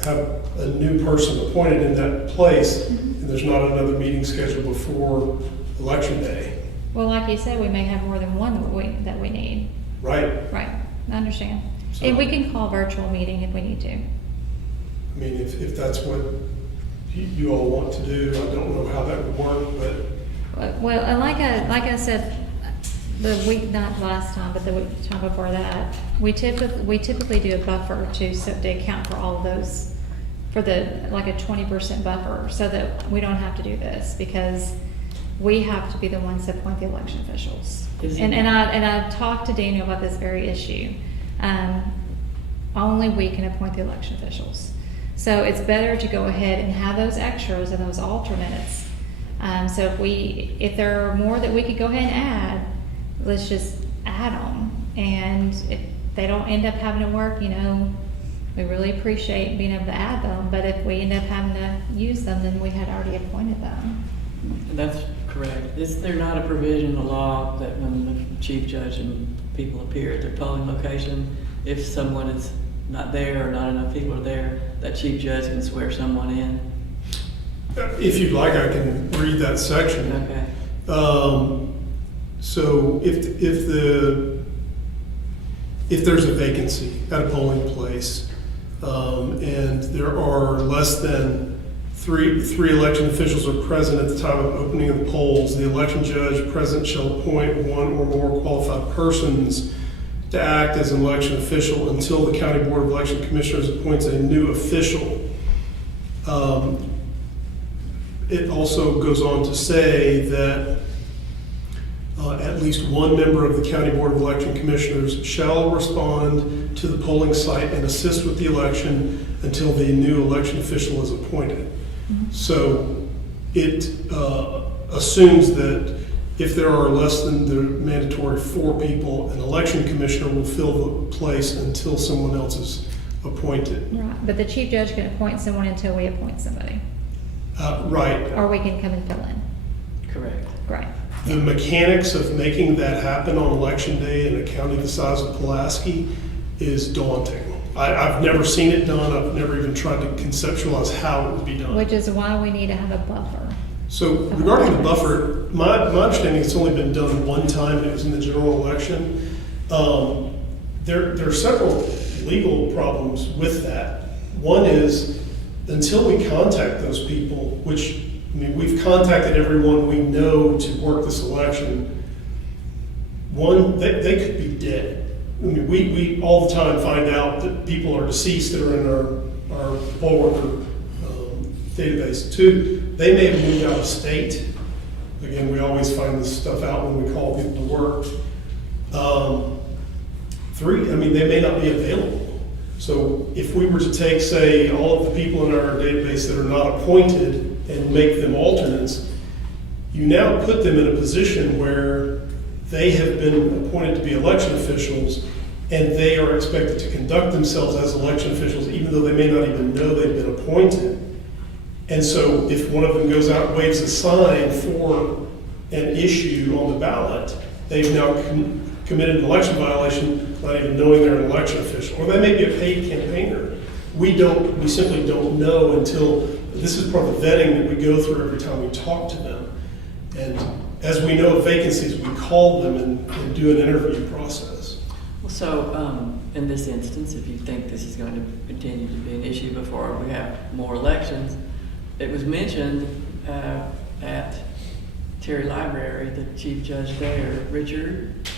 have a new person appointed in that place, and there's not another meeting scheduled before Election Day, Well, like you said, we may have more than one that we need. right? Right, I understand. So- And we can call virtual meeting if we need to. I mean, if that's what you all want to do, I don't know how that would work, but Well, and like I said, the week, not last time, but the time before that, we typically do a buffer to account for all of those, for like a 20% buffer, so that we don't have to do this, because we have to be the ones that appoint the election officials. And I talked to Daniel about this very issue. Only we can appoint the election officials. So it's better to go ahead and have those extras and those alternates. So if there are more that we could go ahead and add, let's just add them. And if they don't end up having to work, we really appreciate being able to add them. But if we end up having to use them, then we had already appointed them. That's correct. Is there not a provision in the law that when the chief judge and people appear at their polling location, if someone is not there or not enough people are there, that chief judge can swear someone in? if you'd like, I can read that section. Okay. So if there's a vacancy at a polling place, and there are less than three election officials are present at the time of opening of the polls, the election judge present shall appoint one or more qualified persons to act as an election official until the County Board of Election Commissioners appoints a new official. It also goes on to say that at least one member of the County Board of Election Commissioners shall respond to the polling site and assist with the election until the new election official is appointed. So it assumes that if there are less than the mandatory 4 people, an election commissioner will fill the place until someone else is appointed. Right, but the chief judge can appoint someone until we appoint somebody, Right. or we can come and fill in. Correct. Right. The mechanics of making that happen on election day in a county the size of Pulaski is daunting. I've never seen it done. I've never even tried to conceptualize how it would be done. Which is why we need to have a buffer. So regarding the buffer, my understanding it's only been done one time, and it was in the general election. There are several legal problems with that. One is, until we contact those people, which, I mean, we've contacted everyone we know to work this election, one, they could be dead. I mean, we all the time find out that people are deceased that are in our poll worker database. 2, they may have moved out of state. Again, we always find this stuff out when we call people to work. 3, I mean, they may not be available. So if we were to take, say, all of the people in our database that are not appointed and make them alternates, you now put them in a position where they have been appointed to be election officials, and they are expected to conduct themselves as election officials, even though they may not even know they've been appointed. And so if one of them goes out and waves a sign for an issue on the ballot, they've now committed an election violation, not even knowing they're an election official. Or they may be a paid campaigner. We simply don't know until, this is part of the vetting that we go through every time we talk to them. And as we know of vacancies, we call them and do an interview process. Well, so in this instance, if you think this is going to continue to be an issue before we have more elections, it was mentioned at Terry Library, the chief judge there, Richard,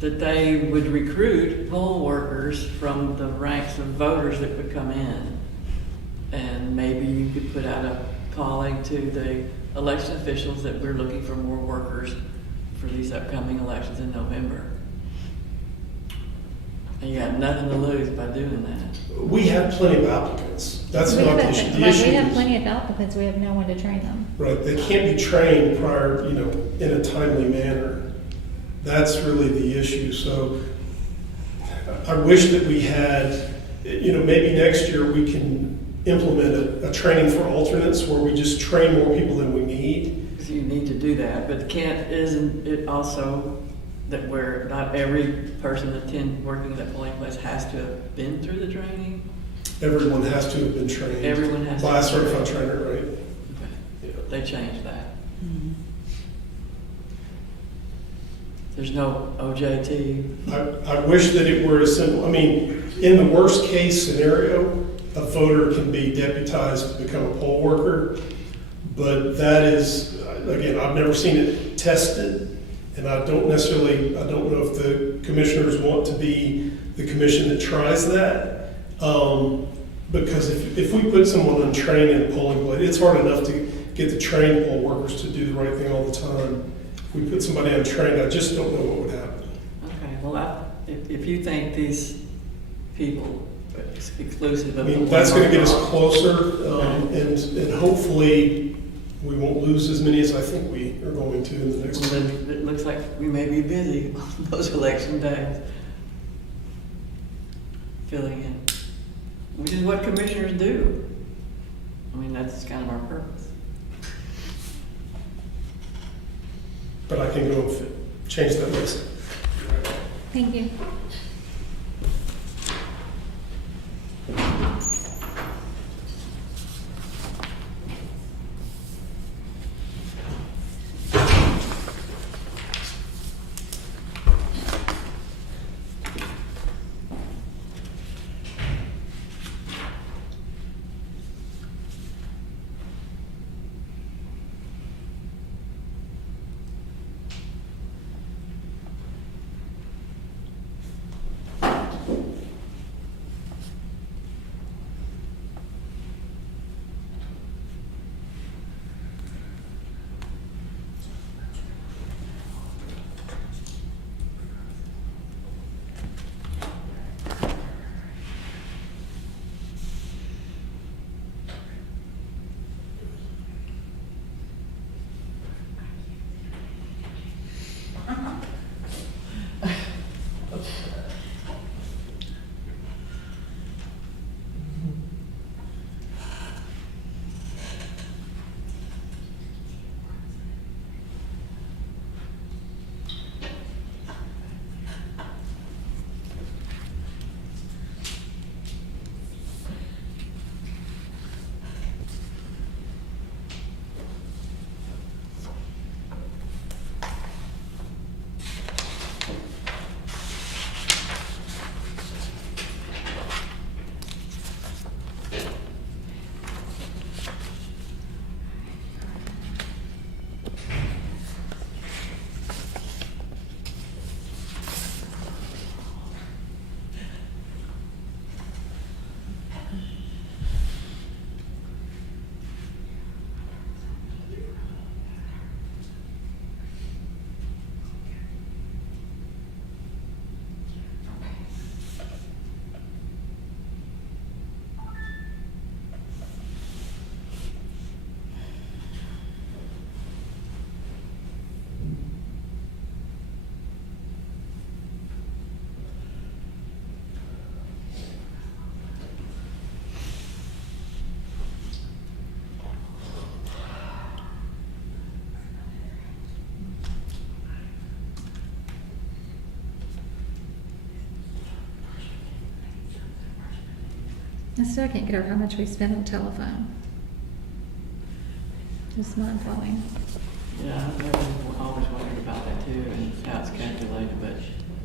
that they would recruit poll workers from the ranks of voters that would come in. And maybe you could put out a calling to the election officials that we're looking for more workers for these upcoming elections in November. And you got nothing to lose by doing that. We have plenty of applicants. That's We not the have- issue. The like, issue we have is- plenty of applicants, we have no one to train them. Right, they can't be trained prior, in a timely manner. That's really the issue. So I wish that we had, maybe next year we can implement a training for alternates where we just train more people than we need. So you need to do that, but isn't it also that where not every person working at that polling place has to have been through the training? Everyone has to have been trained. Everyone has to By a be trained. certified trainer, right? Okay. They changed that. Mhm. There's no OJT. I wish that it were as simple, I mean, in the worst case scenario, a voter can be deputized to become a poll worker, but that is, again, I've never seen it tested, and I don't know if the commissioners want to be the commission that tries that. Because if we put someone untrained in a polling place, it's hard enough to get the trained poll workers to do the right thing all the time. If we put somebody untrained, I just don't know what would happen. Okay, well, if you think these people, exclusive I of the mean, that's gonna get us one- closer, and hopefully we won't lose as many as I think we are going to in the next Well, one. then it looks like we may be busy on those election days. Filling in, which is what commissioners do. I mean, that's kind of our purpose. But I can go and change that list. Thank you. I still can't get over how much we spend on telephone. Just mind blowing. Yeah, I've never always wondered about that too, and how it's calculated, but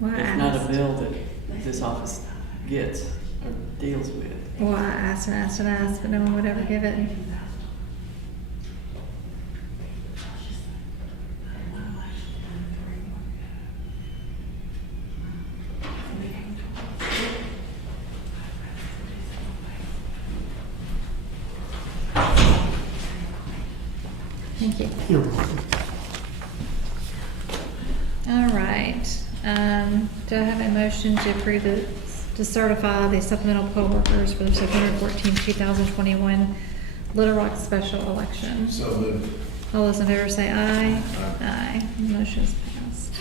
Well, I it's not a asked. bill that this office gets or deals with. Well, I asked and asked and asked, but no one would ever give it. Thank you. You're welcome. All right. Do I have a motion to approve to certify the supplemental poll workers for the September 14, 2021 Little Rock special election? So moved. All those in favor say aye. Aye. Motion is passed.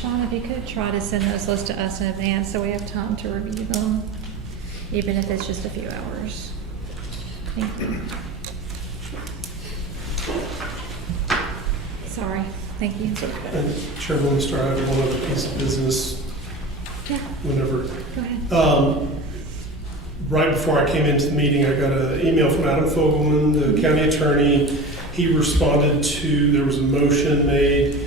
Sean, if you could try to send those lists to us in advance so we have time to review them, even if it's just a few hours. Thank you. Sorry, thank you. And Chairman Mr. I have one other piece of business Yeah, whenever. go ahead. Right before I came into the meeting, I got an email from Adam Fogelman, the county attorney. He responded to, there was a motion made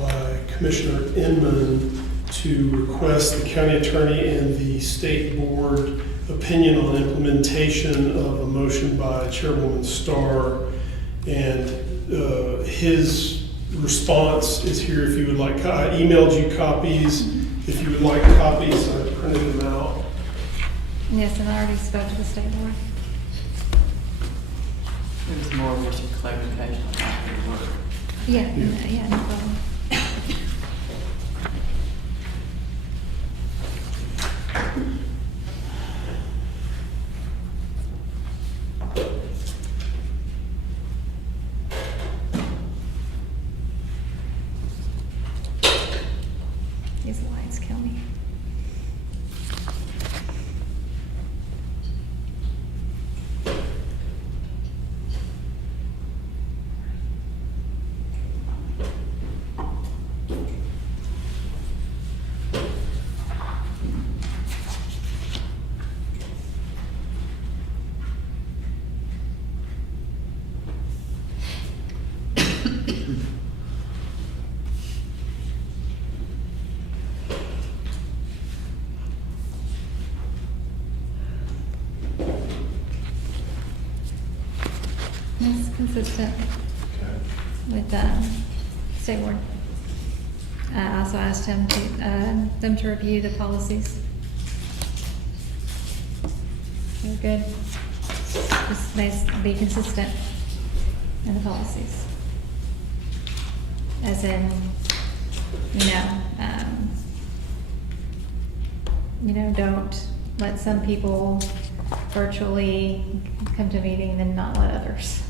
by Commissioner Inman to request the county attorney and the state board opinion on implementation of a motion by Chairwoman Starr. And his response is here if you would like. I emailed you copies. If you would like copies, I printed them out. Yes, and I already spoke to the state board. It was more of just a clarification on how it worked. Yeah, yeah, no problem. These lights kill me. It's consistent with state board. I also asked him to, them to review the policies. They're good. Just nice to be consistent in the policies. As in, don't let some people virtually come to a meeting and not let others.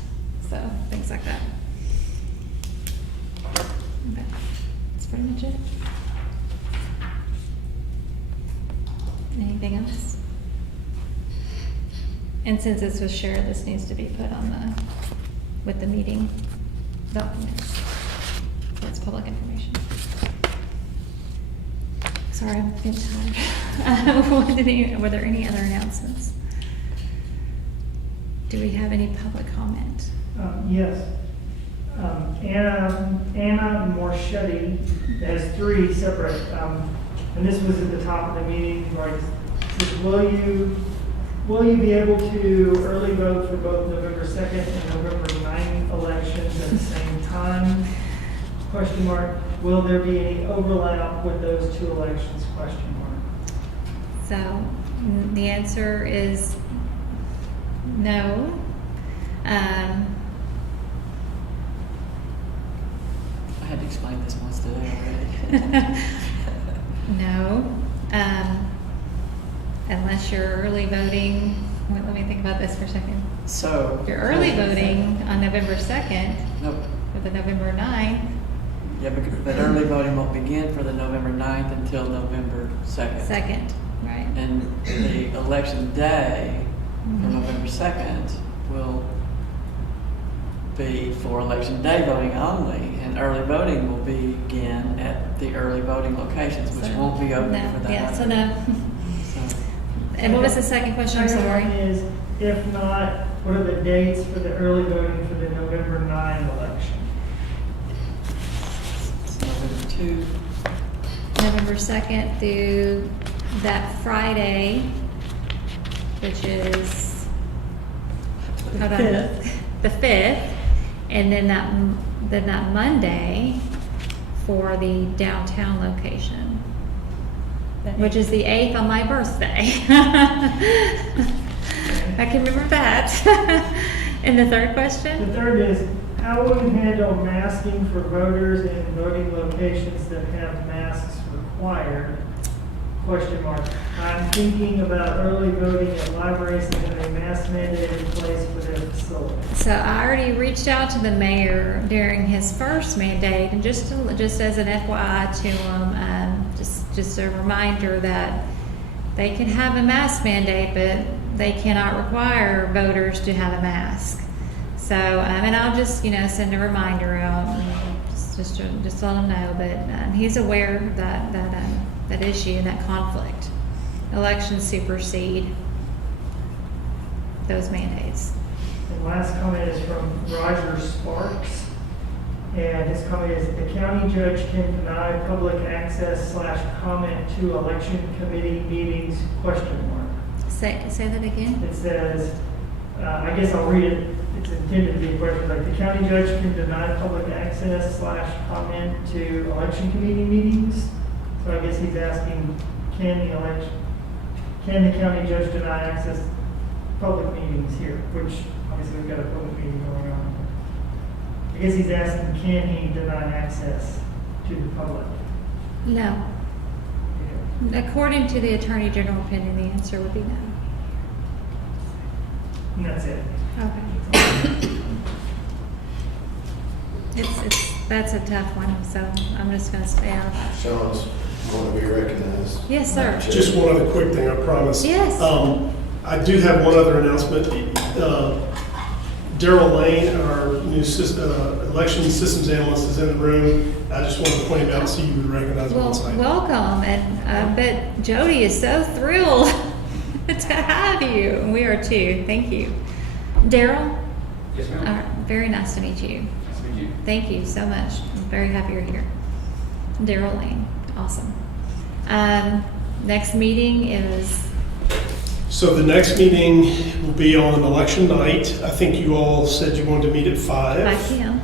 So, things like that. Okay. That's pretty much it. Anything else? And since this was shared, this needs to be put on with the meeting documents. That's public information. Sorry, I'm getting tired. Were there any other announcements? Do we have any public comment? Yes. Anna Morchetti has 3 separate, and this was at the top of the meeting, where it says, will you be able to early vote for both November 2nd and November 9th elections at the same time? Question mark. Will there be any overlap with those 2 elections? Question mark. So, the answer is no. I had to explain this once today already. No. Unless you're early voting, wait, let me think about this for a second. So. If you're early voting on November 2nd, Nope. or the November 9th, Yeah, but early voting won't begin for the November 9th until November 2nd. right? And the election day for Mhm. November 2nd will be for election day voting only, and early voting will begin at the early voting locations, which So, won't be open no, for that. yeah, so no. So, And what was the second question? I'm Second one sorry. is, if not, what are the dates for the early voting for the November 9 election? it's November 2. November 2nd through that Friday, which is, hold on, the 5th, and then that Monday for the downtown location, which is the 8th on my birthday. I can remember that. And the third The question? third is, how will you handle masking for voters in voting locations that have masks required? Question mark. I'm thinking about early voting at libraries that have a mask mandate in place for their facilities. So I already reached out to the mayor during his first mandate, and just as an FYI to him, just a reminder that they can have a mask mandate, but they cannot require voters to have a mask. So, and I'll just, send a reminder out, and just let him know, but he's aware of that issue and that conflict. Elections supersede those mandates. And last comment is from Roger Sparks. And his comment is, the county judge can deny public access / comment to election committee meetings, ? Say that again? It says, I guess I'll read it, it's intended to be a question, like the county judge can deny public access / comment to election committee meetings. So I guess he's asking, can the county judge deny access to public meetings here, which obviously we've got a public meeting going on. I guess he's asking, can he deny access to the public? No. According to the Attorney General opinion, the answer would be no. And that's it. Okay. That's a tough one, so I'm just gonna stay out of that. Sean's going to be recognized. Yes, sir. Just one other quick thing, I promise. Yes. I do have one other announcement. Daryl Lane, our new election systems analyst, is in the room. I just wanted to point him out so you would recognize him on Well, site. welcome, and I bet Jody is so thrilled to have you, and we are too. Thank you. Daryl? Yes, ma'am. All right, very nice to meet you. Nice to meet you. Thank you so much. I'm very happy you're here. Daryl Lane, awesome. Next meeting is, So the next meeting will be on election night. I think you all said you wanted to meet at 5. 5 p.m.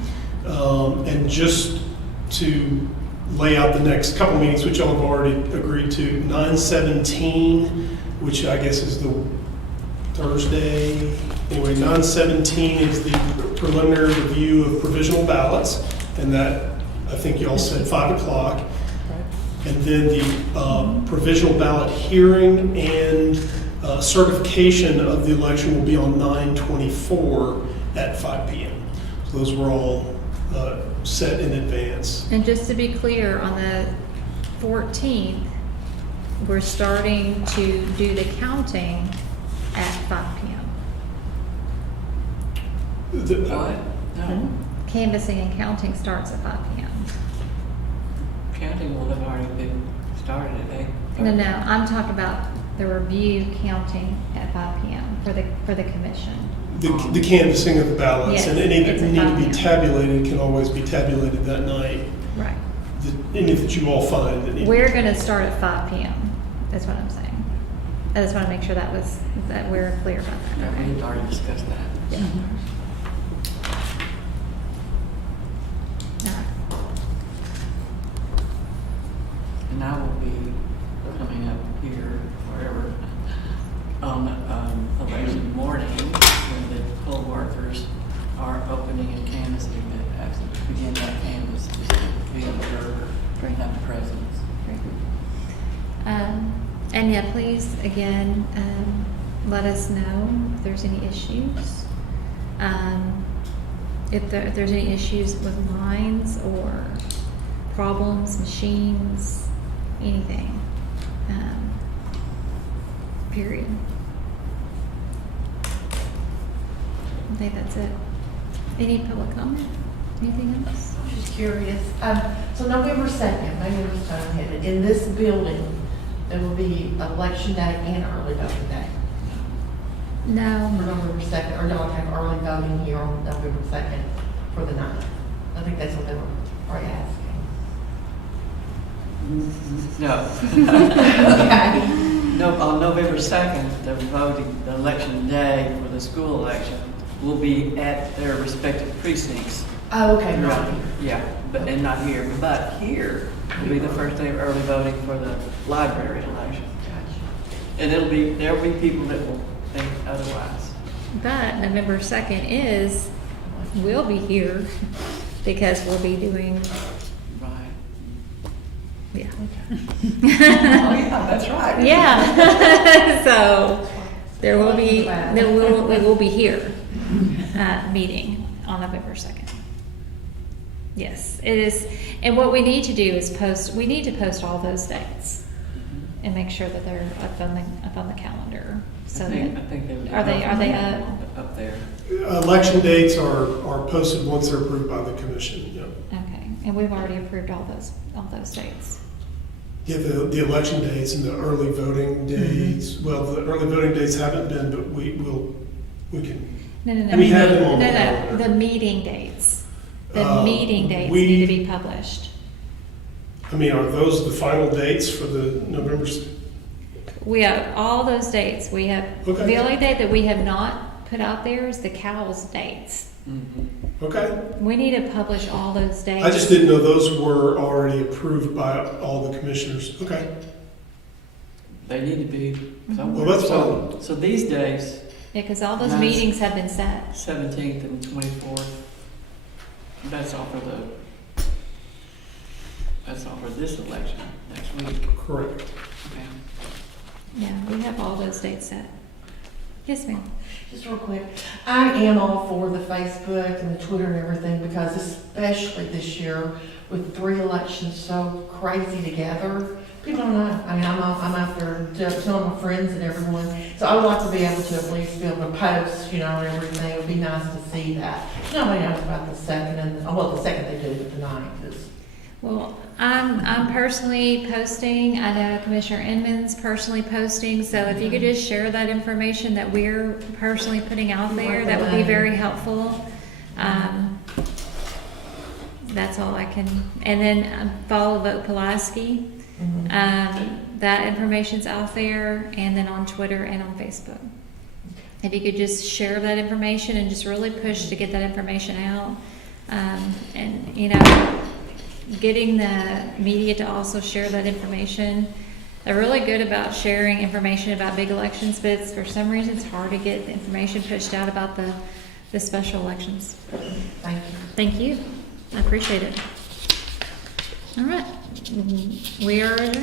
And just to lay out the next couple meetings, which y'all have already agreed to, 9/17, which I guess is the Thursday. Anyway, 9/17 is the preliminary review of provisional ballots, and that, I think y'all said 5 o'clock. And then the provisional ballot hearing and certification of the election will be on 9/24 at 5 p.m. So those were all set in advance. And just to be clear, on the 14th, we're starting to do the counting at 5 p.m. What? No, Canvassing and counting starts at 5 p.m. counting will have already been started at 8. No, I'm talking about the review counting at 5 p.m. for the commission. The canvassing of the ballots, Yes, and any that it's at need to 5 be p.m. tabulated can always be tabulated that night. Right. Any that you all find that need. We're going to start at 5 p.m. That's what I'm saying. I just want to make sure that we're clear about that. Yeah, Okay? we've already discussed that. Yeah. All right. And I will be coming up here, wherever, on election morning, when the poll workers are opening and canvassing, that have to begin that canvass, just to be an observer, bring up presence. And yeah, please, again, let us know if there's any issues. If there's any issues with lines or problems, machines, anything. Period. I think that's it. Any public comment? Anything else? I'm just curious. So November 2nd, maybe we're stoned-headed, in this building, there will be election day and early voting day. For No. November 2nd, or no, I have early voting here on November 2nd for the 9th. I think that's what they were already asking. No. Okay. No, on November 2nd, the election day for the school election will be at their respective precincts. Oh, okay, right. Yeah, and not here, but here will be the first day of early voting for the library election. And there'll be people that will think otherwise. But November 2nd we'll be here because we'll be doing, Right. yeah. Oh, yeah, that's right. Yeah. So we will be here, meeting on November 2nd. Yes, it is. And what we need to do is we need to post all those dates and make sure that they're up on the calendar. So I think they would. are they up? up there? Election dates are posted once they're approved by the commission, yep. Okay, and we've already approved all those dates. Yeah, the election dates and the early voting dates, well, the early voting dates haven't been, but we can, No. We have them on the No, calendar. the meeting dates. The Uh, meeting dates we- need to be published. I mean, are those the final dates for the November? We have all those dates. We have, Okay. the only date that we have not put out there is the COWS dates. Okay. We need to publish all those dates. I just didn't know those were already approved by all the commissioners. Okay. They need to be somewhere. Well, that's So- So these days, Yeah, because all those Nice. meetings have been set. 17th and 24th, that's all for this election next week. Correct. Okay. Yeah, we have all those dates set. Yes, ma'am. Just real quick, I am all for the Facebook and the Twitter and everything, because especially this year with 3 elections so crazy together, people don't know. I mean, I'm out there telling my friends and everyone, so I would like to be able to at least be able to post, and everything. It would be nice to see that. Nobody knows about the second the second they do, but the 9th is. Well, I'm personally posting. I know Commissioner Inman's personally posting. So if you could just share that information that we're personally putting out there, that would be very helpful. That's all I can. And then follow Vote Pulaski. That information's out there, and then on Twitter and on Facebook. If you could just share that information and just really push to get that information out, and getting the media to also share that information. They're really good about sharing information about big elections, but for some reason it's hard to get the information pushed out about the special elections. Thank you. Thank you. I appreciate it. All right. We are adjourned.